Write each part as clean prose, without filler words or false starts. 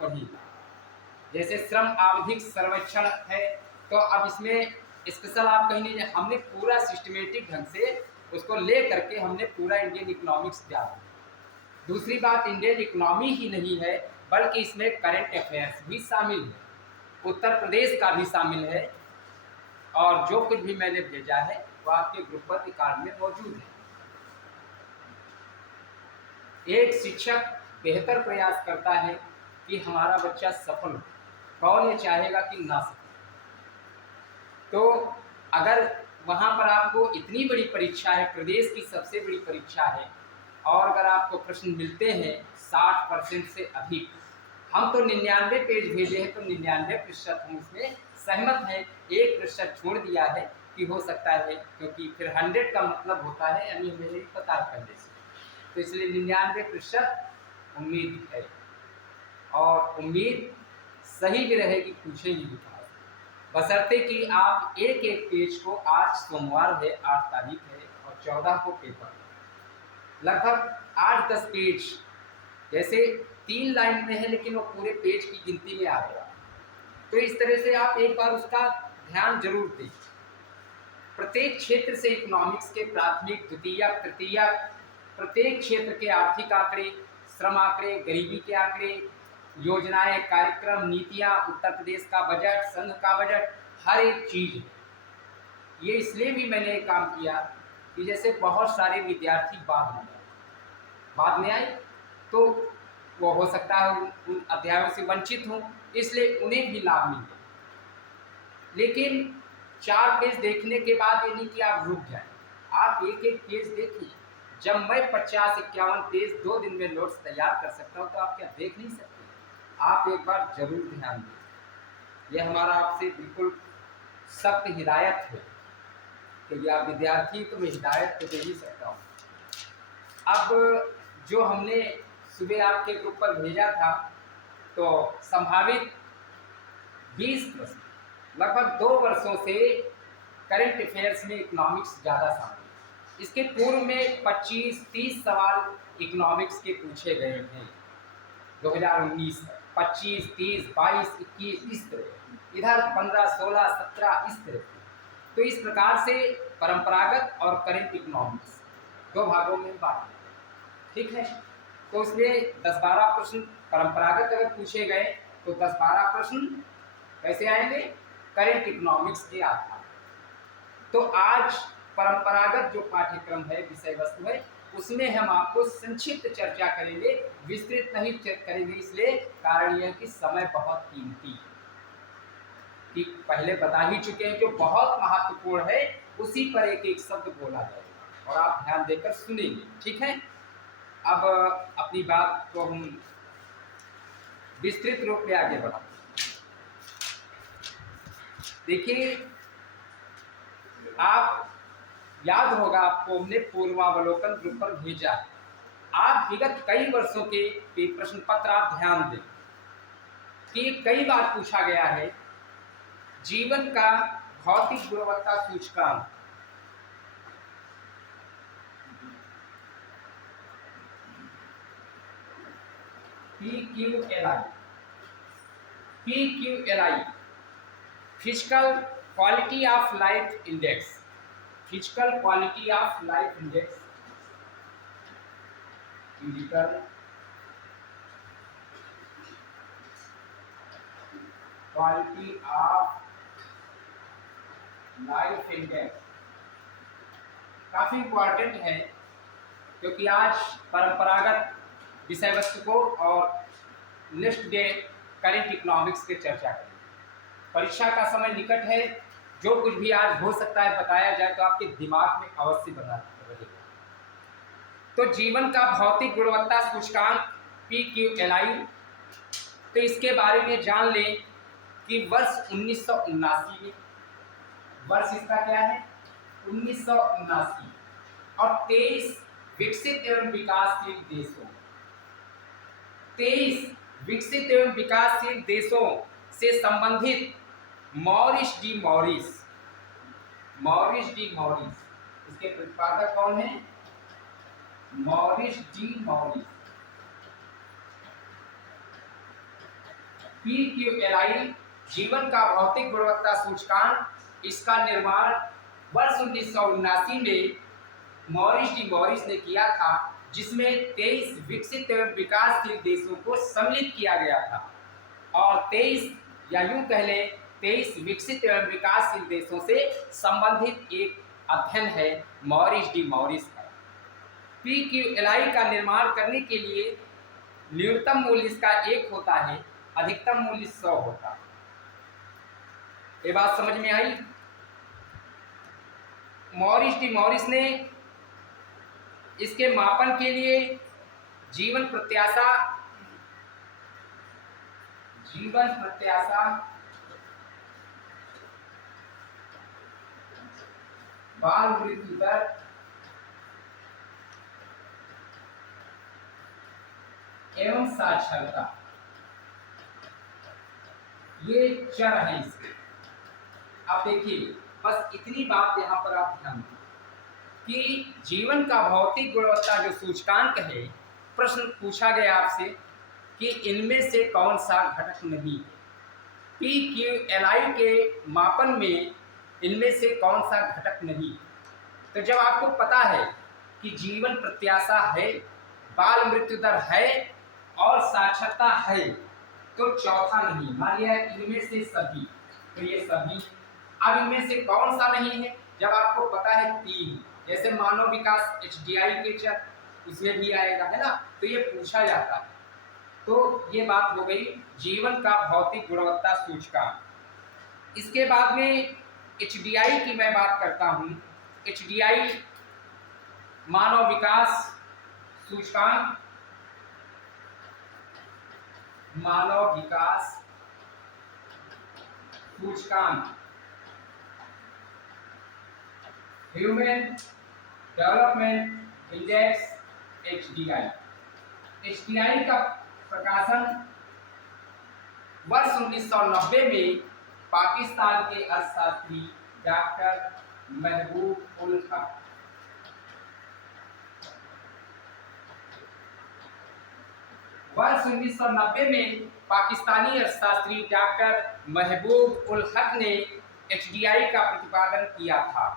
पढ़ेंगे। जैसे श्रम आवधिक सर्वेक्षण है, तो अब इसमें स्पेशल आप कहीं नहीं, हमने पूरा सिस्टमेटिक ढंग से उसको ले करके हमने पूरा इंडियन इकोनॉमिक्स दिया। दूसरी बात, इंडियन इकोनॉमी ही नहीं है बल्कि इसमें करंट अफेयर्स भी शामिल है, उत्तर प्रदेश का भी शामिल है, और जो कुछ भी मैंने भेजा है वो आपके ग्रुप पर रिकॉर्ड में मौजूद है। एक शिक्षक बेहतर प्रयास करता है कि हमारा बच्चा सफल हो, कौन ये चाहेगा कि ना सफल। तो अगर वहाँ पर आपको इतनी बड़ी परीक्षा है, प्रदेश की सबसे बड़ी परीक्षा है, और अगर आपको प्रश्न मिलते हैं 60% से अधिक, हम तो 99 पेज भेजे हैं तो 99% हम इसमें सहमत हैं। 1% छोड़ दिया है कि हो सकता है, क्योंकि फिर 100 का मतलब होता है, यानी हमें नहीं पता है पहले से, तो इसलिए 99% उम्मीद है, और उम्मीद सही भी रहेगी, पूछेंगे भी पास, बशर्ते कि आप एक एक पेज को, आज सोमवार है 8 तारीख है और 14 को पेपर, लगभग 8-10 पेज, जैसे 3 लाइन में है लेकिन वो पूरे पेज की गिनती में आ गया, तो इस तरह से आप एक बार उसका ध्यान जरूर दें। प्रत्येक क्षेत्र से इकोनॉमिक्स के प्राथमिक, द्वितीयक, तृतीयक, प्रत्येक क्षेत्र के आर्थिक आंकड़े, श्रम आंकड़े, गरीबी के आंकड़े, योजनाएं, कार्यक्रम, नीतियां, उत्तर प्रदेश का बजट, संघ का बजट, हर एक चीज है। ये इसलिए भी मैंने काम किया कि जैसे बहुत सारे विद्यार्थी बाद में आए, तो वो हो सकता है उन अध्यायों से वंचित हों, इसलिए उन्हें भी लाभ मिले। लेकिन 4 पेज देखने के बाद ये नहीं कि आप रुक जाएं, आप एक एक पेज देखिए। जब मैं 50-51 पेज 2 दिन में नोट्स तैयार कर सकता हूँ, तो आप क्या देख नहीं सकते? आप एक बार जरूर ध्यान दें। यह हमारा आपसे बिल्कुल सख्त हिदायत है, क्योंकि आप विद्यार्थी, तो मैं हिदायत तो दे ही सकता हूँ। अब जो हमने सुबह आपके ग्रुप पर भेजा था, तो संभावित 20 प्रश्न, लगभग 2 वर्षों से करंट अफेयर्स में इकोनॉमिक्स ज़्यादा शामिल। इसके पूर्व में 25-30 सवाल इकोनॉमिक्स के पूछे गए हैं 2019 तक, 25, 30, 22, 21, इस तरह, इधर 15, 16, 17, इस तरह। तो इस प्रकार से परंपरागत और करंट इकोनॉमिक्स 2 भागों में बांट, ठीक है। तो इसमें 10-12 प्रश्न परंपरागत अगर पूछे गए तो 10-12 प्रश्न कैसे आएंगे? करंट इकोनॉमिक्स के आधार। तो आज परंपरागत जो पाठ्यक्रम है, विषय वस्तु है, उसमें हम आपको संक्षिप्त चर्चा करेंगे, विस्तृत नहीं करेंगे, इसलिए कारण यह कि समय बहुत कीमती है, कि पहले बता ही चुके हैं, जो बहुत महत्वपूर्ण है उसी पर एक एक शब्द बोला जाएगा और आप ध्यान देकर सुनेंगे, ठीक है। अब अपनी बात को हम विस्तृत रूप में आगे बढ़ाते हैं। देखिए, आप याद होगा, आपको हमने पूर्वावलोकन ग्रुप पर भेजा है। आप विगत कई वर्षों के प्रश्न पत्र आप ध्यान दें कि कई बार पूछा गया है, जीवन का भौतिक गुणवत्ता सूचकांक, PQLI, physical quality of life index, physical quality of life index, physical quality of life index काफी इंपॉर्टेंट है, क्योंकि आज परंपरागत विषय वस्तु को और नेक्स्ट डे करंट इकोनॉमिक्स के चर्चा करेंगे। परीक्षा का समय निकट है, जो कुछ भी आज हो सकता है बताया जाए तो आपके दिमाग में अवश्य बना रहेगा। तो जीवन का भौतिक गुणवत्ता सूचकांक PQLI, तो इसके बारे में जान लें कि वर्ष 1979 में, वर्ष इसका क्या है? 1979, और 23 विकसित एवं विकासशील देशों, 23 विकसित एवं विकासशील देशों से संबंधित मॉरिस डी मॉरिस, इसके प्रतिपादक कौन है? Morris D Morris. PQLI जीवन का भौतिक गुणवत्ता सूचकांक, इसका निर्माण वर्ष 1979 में मॉरिस डी मॉरिस ने किया था, जिसमें 23 विकसित एवं विकासशील देशों को सम्मिलित किया गया था। और 23 या यूं कह लें 23 विकसित एवं विकासशील देशों से संबंधित एक अध्ययन है मॉरिस डी मॉरिस का। PQLI का निर्माण करने के लिए न्यूनतम मूल्य इसका 1 होता है, अधिकतम मूल्य 100 होता है। ये बात समझ में आई? मॉरिस डी मॉरिस ने इसके मापन के लिए जीवन प्रत्याशा, बाल मृत्यु दर एवं साक्षरता, ये चर है इसके। आप देखिए, बस इतनी बात यहाँ पर आप ध्यान दें कि जीवन का भौतिक गुणवत्ता जो सूचकांक है, प्रश्न पूछा गया आपसे कि इनमें से कौन सा घटक नहीं है। PQLI के मापन में इनमें से कौन सा घटक नहीं। तो जब आपको पता है कि जीवन प्रत्याशा है, बाल मृत्यु दर है और साक्षरता है, तो चौथा नहीं। मान लिया इनमें से सभी, तो ये सभी। अब इनमें से कौन सा नहीं है, जब आपको पता है 3, जैसे मानव विकास HDI के चर, इसमें भी आएगा, है ना, तो ये पूछा जाता है। तो ये बात हो गई जीवन का भौतिक गुणवत्ता सूचकांक। इसके बाद में HDI की मैं बात करता हूँ। HDI मानव विकास सूचकांक, मानव विकास सूचकांक, human development index HDI। HDI का प्रकाशन वर्ष 1990 में पाकिस्तान के अर्थशास्त्री डॉक्टर महबूब उल हक, वर्ष 1990 में पाकिस्तानी अर्थशास्त्री डॉक्टर महबूब उल हक ने HDI का प्रतिपादन किया था।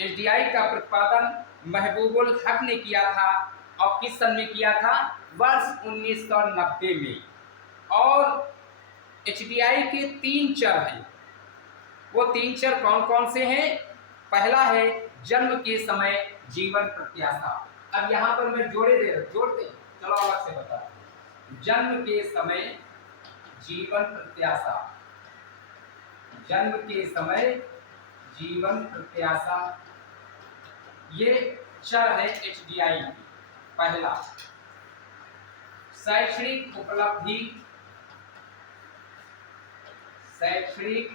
HDI का प्रतिपादन महबूब उल हक ने किया था और किस सन में किया था? वर्ष 1990 में। और HDI के 3 चर हैं। वो 3 चर कौन कौन से हैं? पहला है जन्म के समय जीवन प्रत्याशा। अब यहाँ पर मैं जोड़ते चलो अलग से बता। जन्म के समय जीवन प्रत्याशा, जन्म के समय जीवन प्रत्याशा, ये चर है HDI की। पहला शैक्षणिक उपलब्धि, शैक्षणिक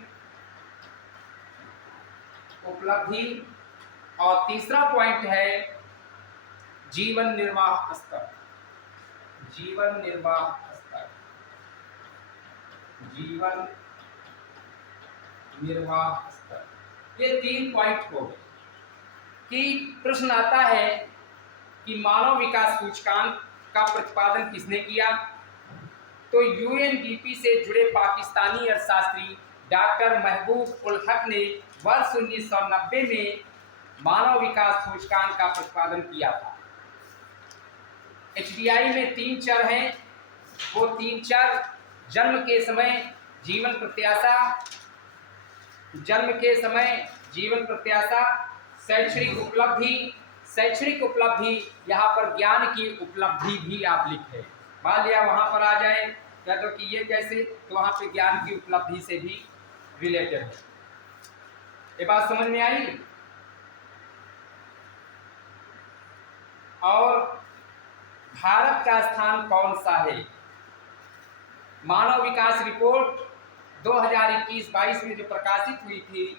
उपलब्धि, और तीसरा पॉइंट है जीवन निर्वाह स्तर, जीवन निर्वाह स्तर, जीवन निर्वाह स्तर। ये 3 पॉइंट हो गए कि प्रश्न आता है कि मानव विकास सूचकांक का प्रतिपादन किसने किया? तो UNDP से जुड़े पाकिस्तानी अर्थशास्त्री डॉक्टर महबूब उल हक ने वर्ष 1990 में मानव विकास सूचकांक का प्रतिपादन किया था। HDI में 3 चर हैं। वो 3 चर जन्म के समय जीवन प्रत्याशा, जन्म के समय जीवन प्रत्याशा, शैक्षणिक उपलब्धि, शैक्षणिक उपलब्धि यहाँ पर ज्ञान की उपलब्धि भी आप लिखें। मान लिया वहाँ पर आ जाए क्या तो कि ये कैसे, तो वहाँ पे ज्ञान की उपलब्धि से भी रिलेटेड है। ये बात समझ में आई? और भारत का स्थान कौन सा है? मानव विकास रिपोर्ट 2021-22 में जो प्रकाशित हुई थी,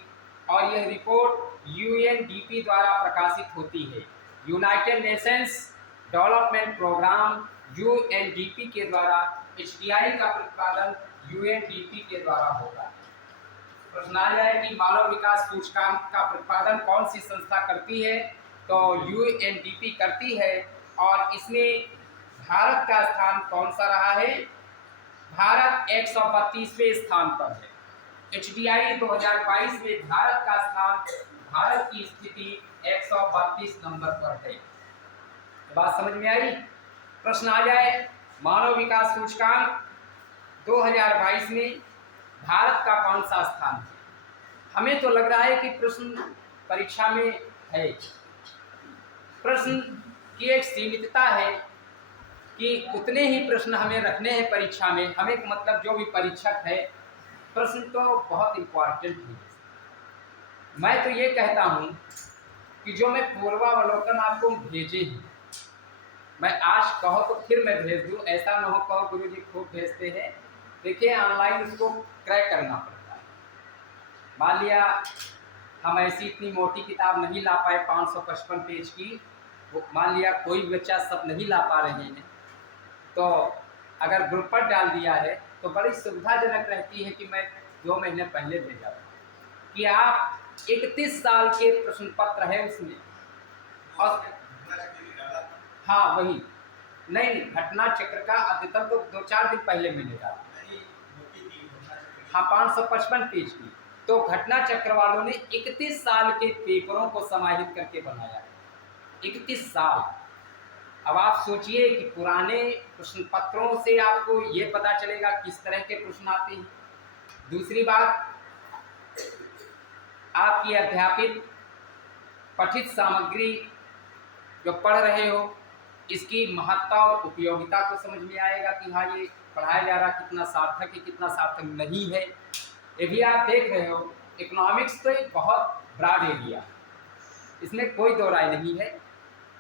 और यह रिपोर्ट UNDP द्वारा प्रकाशित होती है। United Nations Development Programme UNDP के द्वारा HDI का प्रतिपादन UNDP के द्वारा होगा। प्रश्न आ जाए कि मानव विकास सूचकांक का प्रतिपादन कौन सी संस्था करती है? तो UNDP करती है। और इसमें भारत का स्थान कौन सा रहा है? भारत 132वें स्थान पर है। HDI 2022 में भारत का स्थान, भारत की स्थिति 132 नंबर पर है। बात समझ में आई? प्रश्न आ जाए, मानव विकास सूचकांक 2022 में भारत का कौन सा स्थान है? हमें तो लग रहा है कि प्रश्न परीक्षा में है। प्रश्न की एक सीमितता है कि उतने ही प्रश्न हमें रखने हैं परीक्षा में। हमें मतलब जो भी परीक्षक है, प्रश्न तो बहुत इम्पोर्टेंट है। मैं तो ये कहता हूँ कि जो मैं पूर्वावलोकन आपको भेजे हैं, मैं आज कहो तो फिर मैं भेज दूँ, ऐसा न हो कहो गुरुजी खूब भेजते हैं। देखिए ऑनलाइन उसको क्रैक करना पड़ता है। मान लिया हम ऐसी इतनी मोटी किताब नहीं ला पाए 555 पेज की, वो मान लिया कोई बच्चा सब नहीं ला पा रहे हैं, तो अगर ग्रुप पर डाल दिया है तो बड़ी सुविधाजनक रहती है कि मैं 2 महीने पहले भेजा कि आप 31 साल के प्रश्न पत्र है उसमें। और हाँ वही नहीं, घटना चक्र का अद्यतन तो 2-4 दिन पहले मैंने डाला। हाँ 555 पेज की, तो घटना चक्र वालों ने 31 साल के पेपरों को समाहित करके बनाया। 31 साल। अब आप सोचिए कि पुराने प्रश्न पत्रों से आपको ये पता चलेगा किस तरह के प्रश्न आते हैं। दूसरी बात, आपकी अध्यापित पठित सामग्री जो पढ़ रहे हो, इसकी महत्ता और उपयोगिता को समझ में आएगा कि हाँ ये पढ़ाया जा रहा कितना सार्थक है, कितना सार्थक नहीं है। ये भी आप देख रहे हो, इकोनॉमिक्स तो एक बहुत ब्रॉड एरिया, इसमें कोई दो राय नहीं है।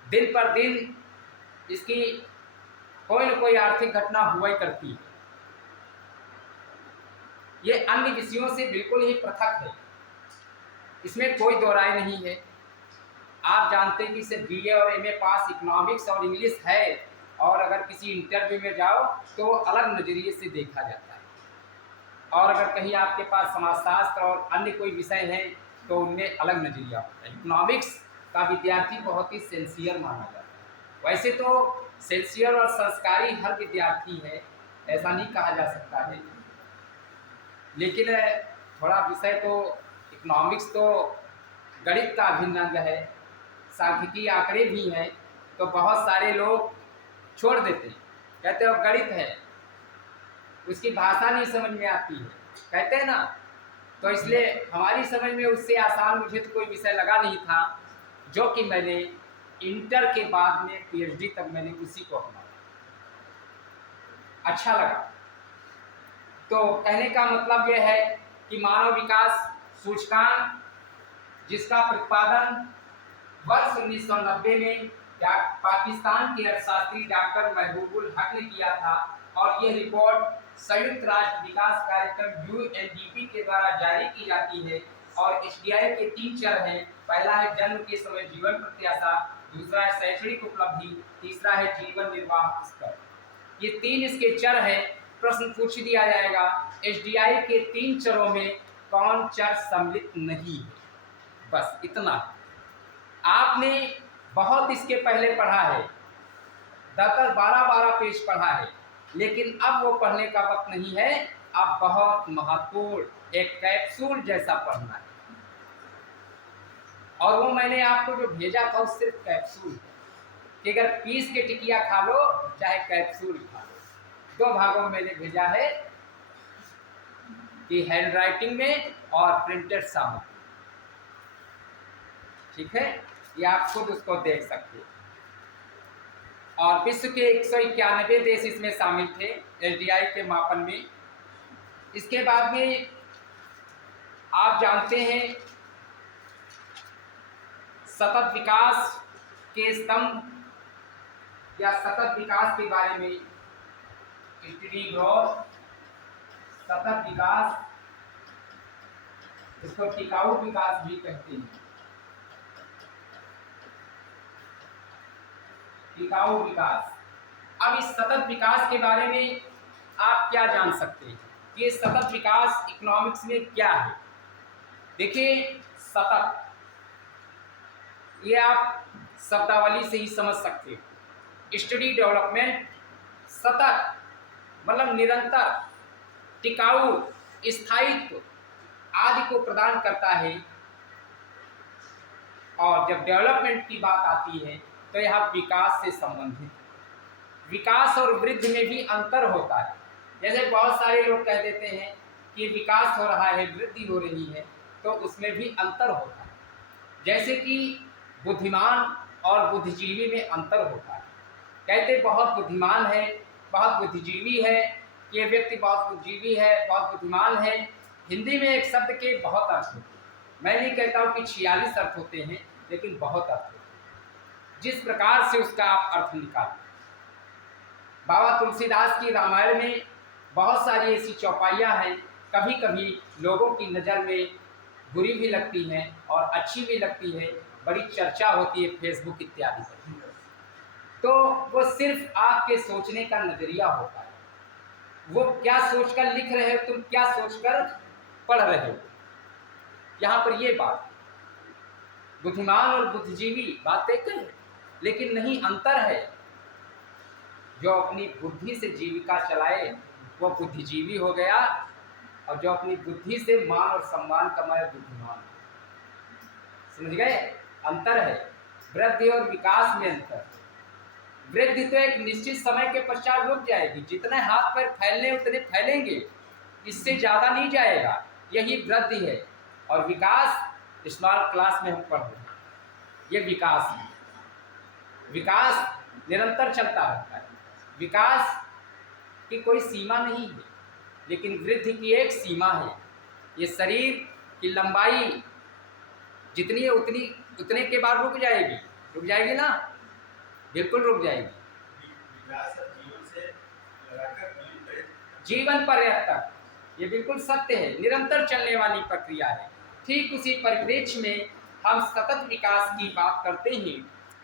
दिन पर दिन इसकी कोई न कोई आर्थिक घटना हुआ ही करती है। ये अन्य विषयों से बिल्कुल ही पृथक है, इसमें कोई दो राय नहीं है। आप जानते हैं कि सिर्फ BA और MA पास इकोनॉमिक्स और इंग्लिश है, और अगर किसी इंटरव्यू में जाओ तो अलग नज़रिए से देखा जाता है, और अगर कहीं आपके पास समाजशास्त्र और अन्य कोई विषय है तो उनमें अलग नज़रिया होता है। इकोनॉमिक्स का विद्यार्थी बहुत ही सिंसियर माना जाता है। वैसे तो सिंसियर और संस्कारी हर विद्यार्थी है, ऐसा नहीं कहा जा सकता है, लेकिन थोड़ा विषय तो इकोनॉमिक्स तो गणित का अभिन्न अंग है, सांख्यिकी आंकड़े भी हैं, तो बहुत सारे लोग छोड़ देते हैं, कहते हैं गणित है, उसकी भाषा नहीं समझ में आती है, कहते हैं ना। तो इसलिए हमारी समझ में उससे आसान मुझे तो कोई विषय लगा नहीं था, जो कि मैंने इंटर के बाद में PhD तक मैंने उसी को अपनाया, अच्छा लगा। तो कहने का मतलब यह है कि मानव विकास सूचकांक, जिसका प्रतिपादन वर्ष 1990 में पाकिस्तान के अर्थशास्त्री डॉक्टर महबूबुल हक ने किया था, और यह रिपोर्ट संयुक्त राष्ट्र विकास कार्यक्रम UNDP के द्वारा जारी की जाती है। और HDI के 3 चर हैं। पहला है जन्म के समय जीवन प्रत्याशा, दूसरा है शैक्षणिक उपलब्धि, तीसरा है जीवन निर्वाह स्तर। ये 3 इसके चर हैं। प्रश्न पूछ दिया जाएगा HDI के 3 चरों में कौन चर सम्मिलित नहीं है, बस इतना। आपने बहुत इसके पहले पढ़ा है, 10-10, 12-12 पेज पढ़ा है, लेकिन अब वो पढ़ने का वक्त नहीं है। अब बहुत महत्वपूर्ण एक कैप्सूल जैसा पढ़ना है, और वो मैंने आपको जो भेजा था वो सिर्फ कैप्सूल है कि अगर पीस के टिकिया खा लो चाहे कैप्सूल खा लो। 2 भागों में मैंने भेजा है कि हैंड राइटिंग में और प्रिंटेड सामग्री, ठीक है, ये आप खुद उसको देख सकते हैं। और विश्व के 191 देश इसमें शामिल थे HDI के मापन में। इसके बाद में आप जानते हैं सतत विकास के स्तंभ या सतत विकास के बारे में, स्टडी ग्रोथ, सतत विकास, इसको टिकाऊ विकास भी कहते हैं, टिकाऊ विकास। अब इस सतत विकास के बारे में आप क्या जान सकते हैं कि ये सतत विकास इकोनॉमिक्स में क्या है। देखिए सतत, ये आप शब्दावली से ही समझ सकते हो। स्टडी डेवलपमेंट, सतत मतलब निरंतर, टिकाऊ, स्थायित्व आदि को प्रदान करता है। और जब डेवलपमेंट की बात आती है तो यह विकास से संबंधित, विकास और वृद्धि में भी अंतर होता है। जैसे बहुत सारे लोग कह देते हैं कि विकास हो रहा है, वृद्धि हो रही है, तो उसमें भी अंतर होता है। जैसे कि बुद्धिमान और बुद्धिजीवी में अंतर होता है। कहते बहुत बुद्धिमान है, बहुत बुद्धिजीवी है, ये व्यक्ति बहुत बुद्धिजीवी है, बहुत बुद्धिमान है। हिंदी में एक शब्द के बहुत अर्थ होते हैं। मैं नहीं कहता हूँ कि 46 अर्थ होते हैं, लेकिन बहुत अर्थ होते हैं। जिस प्रकार से उसका आप अर्थ निकालें। बाबा तुलसीदास की रामायण में बहुत सारी ऐसी चौपाइयाँ हैं, कभी कभी लोगों की नज़र में बुरी भी लगती हैं और अच्छी भी लगती है, बड़ी चर्चा होती है फेसबुक इत्यादि पर। तो वो सिर्फ आपके सोचने का नज़रिया होता है। वो क्या सोचकर लिख रहे हो, तुम क्या सोचकर पढ़ रहे हो। यहाँ पर ये बात, बुद्धिमान और बुद्धिजीवी बात एक है, लेकिन नहीं, अंतर है। जो अपनी बुद्धि से जीविका चलाए वो बुद्धिजीवी हो गया, और जो अपनी बुद्धि से मान और सम्मान कमाए बुद्धिमान। समझ गए? अंतर है, वृद्धि और विकास में अंतर। वृद्धि तो एक निश्चित समय के पश्चात रुक जाएगी, जितने हाथ पैर फैलने उतने फैलेंगे, इससे ज़्यादा नहीं जाएगा, यही वृद्धि है। और विकास स्मॉल क्लास में हम पढ़ रहे हैं, ये विकास है। विकास निरंतर चलता रहता है, विकास की कोई सीमा नहीं है, लेकिन वृद्धि की एक सीमा है। ये शरीर की लंबाई जितनी है उतने के बाद रुक जाएगी ना, बिल्कुल रुक जाएगी। जीवन पर्यंत, ये बिल्कुल सत्य है, निरंतर चलने वाली प्रक्रिया है। ठीक उसी परिप्रेक्ष्य में हम सतत विकास की बात करते हैं,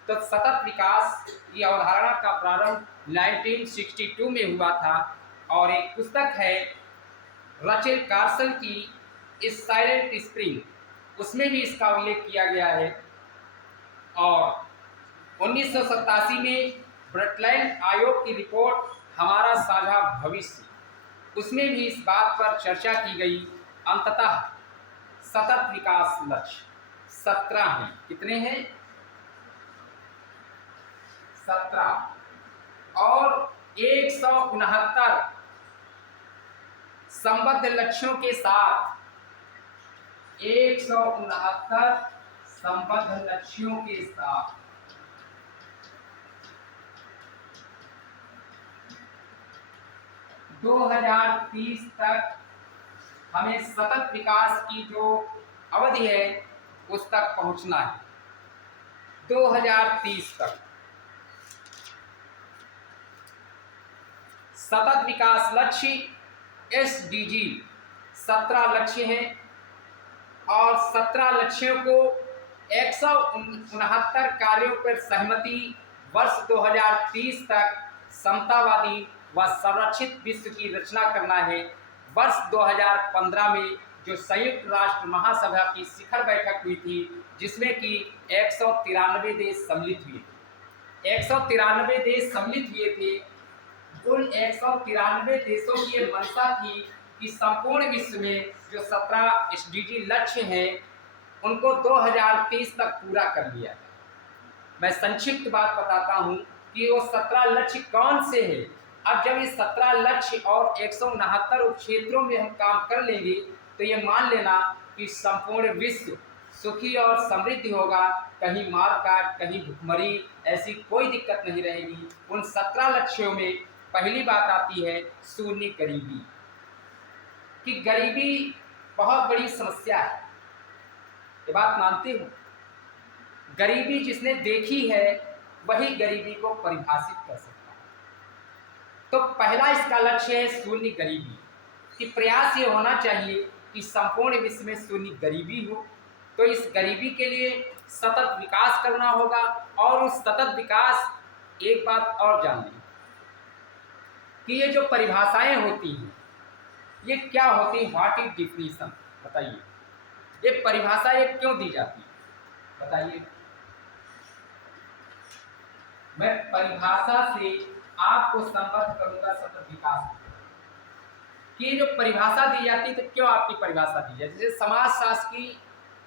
तो सतत विकास की अवधारणा का प्रारंभ 1962 में हुआ था, और एक पुस्तक है रचेल कार्सन की साइलेंट स्प्रिंग, उसमें भी इसका उल्लेख किया गया है। और 1987 में ब्रटलैंड आयोग की रिपोर्ट हमारा साझा भविष्य, उसमें भी इस बात पर चर्चा की गई। अंततः सतत विकास लक्ष्य 17 हैं। कितने हैं? 17 और 169 संबद्ध लक्ष्यों के साथ, 169 संबद्ध लक्ष्यों के साथ 2030 तक हमें सतत विकास की जो अवधि है उस तक पहुंचना है। 2030 तक सतत विकास लक्ष्य SDG 17 लक्ष्य हैं, और 17 लक्ष्यों को 169 कार्यों पर सहमति वर्ष 2030 तक समतावादी व संरक्षित विश्व की रचना करना है। वर्ष 2015 में जो संयुक्त राष्ट्र महासभा की शिखर बैठक हुई थी, जिसमें कि 193 देश सम्मिलित हुए थे, 193 देश सम्मिलित हुए थे। उन 193 देशों की ये मंशा थी कि संपूर्ण विश्व में जो 17 SDG लक्ष्य हैं उनको 2030 तक पूरा कर लिया जाए। मैं संक्षिप्त बात बताता हूं कि वो 17 लक्ष्य कौन से हैं। अब जब ये 17 लक्ष्य और 169 उपक्षेत्रों में हम काम कर लेंगे तो ये मान लेना कि संपूर्ण विश्व सुखी और समृद्धि होगा, कहीं मारकाट, कहीं भुखमरी, ऐसी कोई दिक्कत नहीं रहेगी। उन 17 लक्ष्यों में पहली बात आती है शून्य गरीबी, कि गरीबी बहुत बड़ी समस्या है। ये बात मानते हो? गरीबी जिसने देखी है वही गरीबी को परिभाषित कर सकता है। तो पहला इसका लक्ष्य है शून्य गरीबी, कि प्रयास ये होना चाहिए कि संपूर्ण विश्व में शून्य गरीबी हो। तो इस गरीबी के लिए सतत विकास करना होगा। और उस सतत विकास, एक बात और जान लें कि ये जो परिभाषाएं होती हैं ये क्या होती है, व्हाट इज डिफिनीशन, बताइए। ये परिभाषा ये क्यों दी जाती है, बताइए। मैं परिभाषा से आपको संबद्ध करूंगा सतत विकास। कि जो परिभाषा दी जाती है, तो क्यों आपकी परिभाषा दी जाती है? जैसे समाजशास्त्र की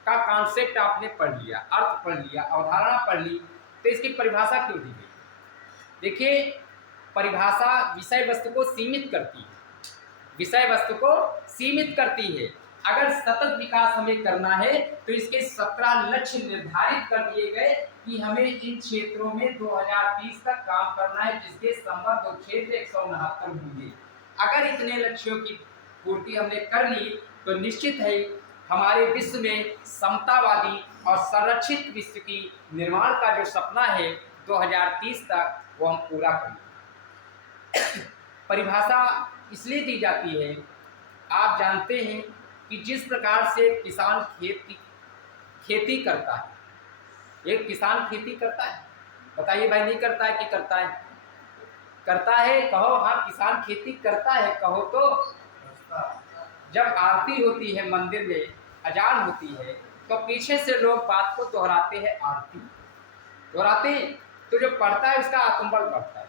का कॉन्सेप्ट आपने पढ़ लिया, अर्थ पढ़ लिया, अवधारणा पढ़ ली, तो इसकी परिभाषा क्यों दी गई? देखिए, परिभाषा विषय वस्तु को सीमित करती है, विषय वस्तु को सीमित करती है। अगर सतत विकास हमें करना है तो इसके 17 लक्ष्य निर्धारित कर दिए गए कि हमें इन क्षेत्रों में 2030 तक काम करना है, जिसके संबद्ध क्षेत्र 169 होंगे। अगर इतने लक्ष्यों की पूर्ति हमने कर ली तो निश्चित है हमारे विश्व में समतावादी और संरक्षित विश्व की निर्माण का जो सपना है 2030 तक, वो हम पूरा करेंगे। परिभाषा इसलिए दी जाती है, आप जानते हैं कि जिस प्रकार से किसान खेती करता है, एक किसान खेती करता है, बताइए भाई, नहीं करता है कि करता है? करता है, कहो हाँ किसान खेती करता है, कहो तो। जब आरती होती है मंदिर में, अजान होती है, तो पीछे से लोग बात को दोहराते हैं, आरती दोहराते हैं, तो जो पढ़ता है उसका आत्मबल बढ़ता है।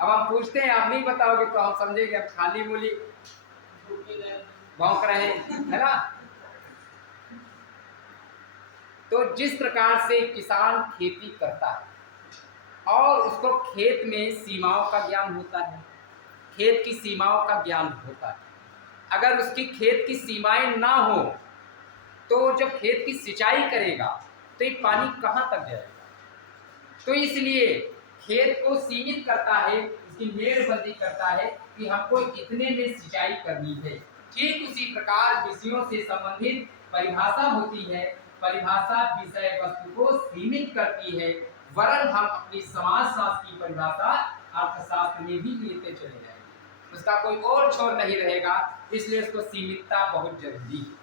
अब हम पूछते हैं, आप नहीं बताओगे तो हम समझेंगे अब खाली मूली भौंक रहे हैं, है ना? तो जिस प्रकार से किसान खेती करता है और उसको खेत में सीमाओं का ज्ञान होता है, खेत की सीमाओं का ज्ञान होता है, अगर उसकी खेत की सीमाएं ना हो तो जब खेत की सिंचाई करेगा तो ये पानी कहाँ तक जाएगा? तो इसलिए खेत को सीमित करता है, इसकी मेड़बंदी करता है कि हमको इतने में सिंचाई करनी है। ठीक उसी प्रकार विषयों से संबंधित परिभाषा होती है, परिभाषा विषय वस्तु को सीमित करती है, वरन हम अपनी समाजशास्त्र की परिभाषा अर्थशास्त्र में भी लेते चले जाएंगे, उसका कोई और छोर नहीं रहेगा। इसलिए उसको सीमितता बहुत जरूरी है,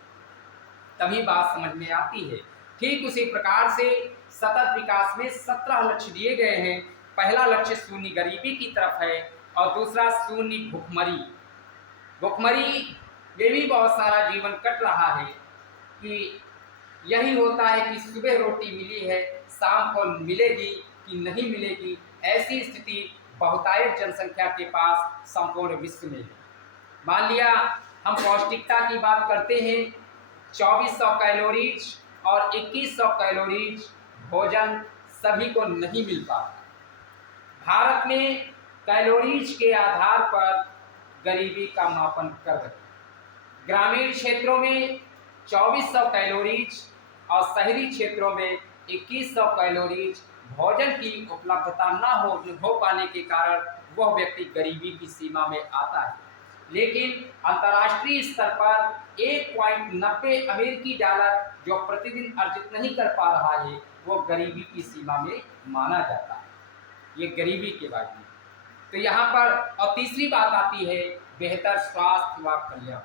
तभी बात समझ में आती है। ठीक उसी प्रकार से सतत विकास में 17 लक्ष्य दिए गए हैं। पहला लक्ष्य शून्य गरीबी की तरफ है और दूसरा शून्य भुखमरी। भुखमरी में भी बहुत सारा जीवन कट रहा है कि यही होता है कि सुबह रोटी मिली है, शाम को मिलेगी कि नहीं मिलेगी, ऐसी स्थिति बहुतायत जनसंख्या के पास संपूर्ण विश्व में है। मान लिया हम पौष्टिकता की बात करते हैं, 2400 कैलोरीज और 2100 कैलोरीज भोजन सभी को नहीं मिल पाता। भारत में कैलोरीज के आधार पर गरीबी का मापन कर रहे हैं। ग्रामीण क्षेत्रों में 2400 कैलोरीज और शहरी क्षेत्रों में 2100 कैलोरीज भोजन की उपलब्धता न हो पाने के कारण वह व्यक्ति गरीबी की सीमा में आता है। लेकिन अंतर्राष्ट्रीय स्तर पर 1.90 अमेरिकी डॉलर जो प्रतिदिन अर्जित नहीं कर पा रहा है, वो गरीबी की सीमा में माना जाता है। ये गरीबी के बारे में। तो यहाँ पर और तीसरी बात आती है बेहतर स्वास्थ्य व कल्याण।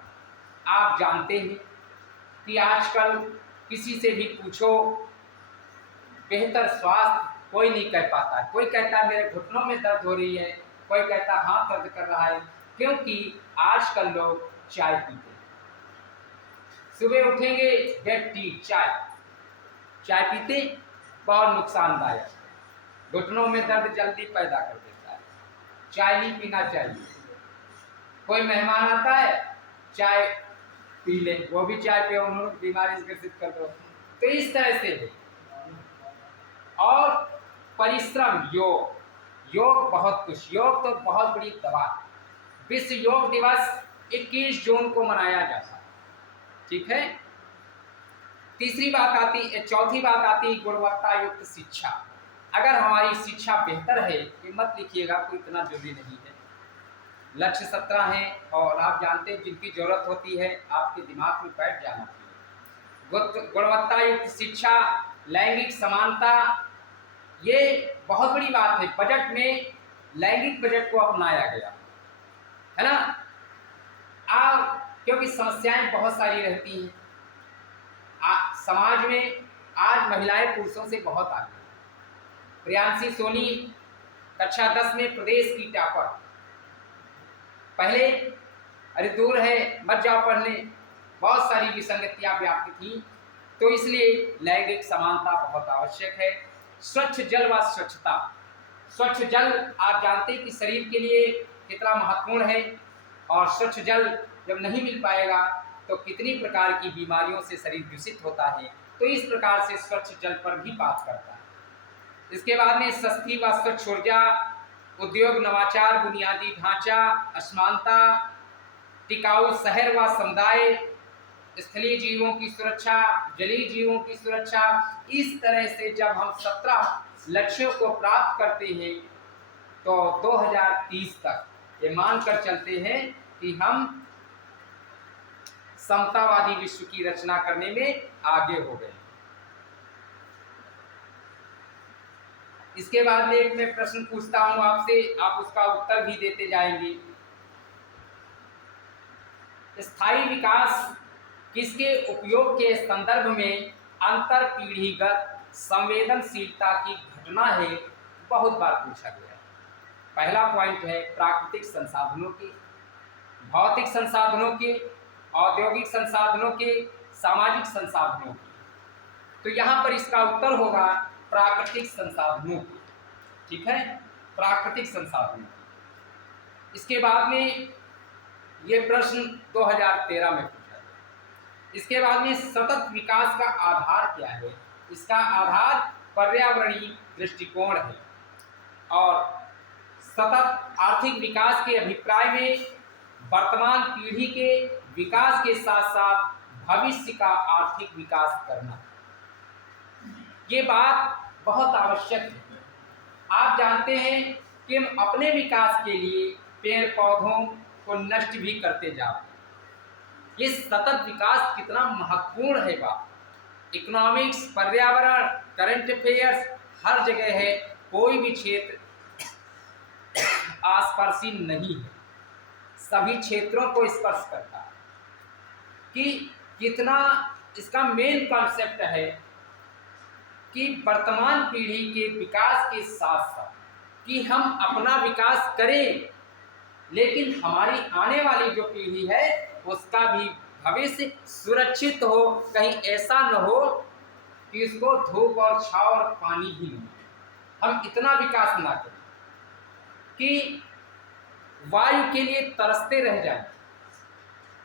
आप जानते हैं कि आजकल किसी से भी पूछो बेहतर स्वास्थ्य कोई नहीं कह पाता है। कोई कहता है मेरे घुटनों में दर्द हो रही है, कोई कहता है हाथ दर्द कर रहा है, क्योंकि आजकल लोग चाय पीते हैं। सुबह उठेंगे बेड टी चाय पीते, बहुत नुकसानदायक, घुटनों में दर्द जल्दी पैदा कर देता है, चाय नहीं पीना चाहिए। कोई मेहमान आता है चाय पी ले, वो भी चाय पे उन्होंने बीमारी से ग्रसित कर दो। तो इस तरह से है। और परिश्रम, योग बहुत कुछ, योग तो बहुत बड़ी दवा। विश्व योग दिवस 21 जून को मनाया जाता है, ठीक है। चौथी बात आती गुणवत्ता युक्त शिक्षा। अगर हमारी शिक्षा बेहतर है, ये मत लिखिएगा, कोई इतना जरूरी नहीं है। लक्ष्य 17 हैं और आप जानते हैं जिनकी जरूरत होती है आपके दिमाग में बैठ जाना चाहिए। गुणवत्ता युक्त शिक्षा, लैंगिक समानता, ये बहुत बड़ी बात है। बजट में लैंगिक बजट को अपनाया गया है ना। क्योंकि समस्याएं बहुत सारी रहती हैं समाज में। आज महिलाएं पुरुषों से बहुत आगे। प्रियांशी सोनी कक्षा 10 में प्रदेश की टॉपर। पहले अरे दूर है मत जाओ पढ़ने, बहुत सारी विसंगतियां व्याप्त थी, तो इसलिए लैंगिक समानता बहुत आवश्यक है। स्वच्छ जल व स्वच्छता। स्वच्छ जल आप जानते हैं कि शरीर के लिए कितना महत्वपूर्ण है। और स्वच्छ जल जब नहीं मिल पाएगा तो कितनी प्रकार की बीमारियों से शरीर दूषित होता है। तो इस प्रकार से स्वच्छ जल पर भी बात करता है। इसके बाद में सस्ती व स्वच्छ ऊर्जा, उद्योग, नवाचार, बुनियादी ढांचा, असमानता, टिकाऊ शहर व समुदाय, स्थलीय जीवों की सुरक्षा, जलीय जीवों की सुरक्षा। इस तरह से जब हम 17 लक्ष्यों को प्राप्त करते हैं तो 2030 तक ये मानकर चलते हैं कि हम समतावादी विश्व की रचना करने में आगे हो गए। इसके बाद में एक मैं प्रश्न पूछता हूं आपसे, आप उसका उत्तर भी देते जाएंगे। स्थायी विकास किसके उपयोग के संदर्भ में अंतर पीढ़ीगत संवेदनशीलता की घटना है, बहुत बार पूछा गया है। पहला पॉइंट है प्राकृतिक संसाधनों के, भौतिक संसाधनों के, औद्योगिक संसाधनों के, सामाजिक संसाधनों के। तो यहाँ पर इसका उत्तर होगा प्राकृतिक संसाधनों के। ठीक है, प्राकृतिक संसाधनों। इसके बाद में ये प्रश्न 2013 में पूछा गया। इसके बाद में सतत विकास का आधार क्या है? इसका आधार पर्यावरणीय दृष्टिकोण है और सतत आर्थिक विकास के अभिप्राय में वर्तमान पीढ़ी के विकास के साथ साथ भविष्य का आर्थिक विकास करना, ये बात बहुत आवश्यक है। आप जानते हैं कि हम अपने विकास के लिए पेड़ पौधों को नष्ट भी करते जा रहे हैं। ये सतत विकास कितना महत्वपूर्ण है बात। इकोनॉमिक्स, पर्यावरण, करंट अफेयर्स हर जगह है, कोई भी क्षेत्र आसपासी नहीं है, सभी क्षेत्रों को स्पर्श करता है। कि कितना इसका मेन कॉन्सेप्ट है कि वर्तमान पीढ़ी के विकास के साथ साथ कि हम अपना विकास करें, लेकिन हमारी आने वाली जो पीढ़ी है उसका भी भविष्य सुरक्षित हो। कहीं ऐसा न हो कि उसको धूप और छांव और पानी भी नहीं, हम इतना विकास ना करें कि वायु के लिए तरसते रह जाएं,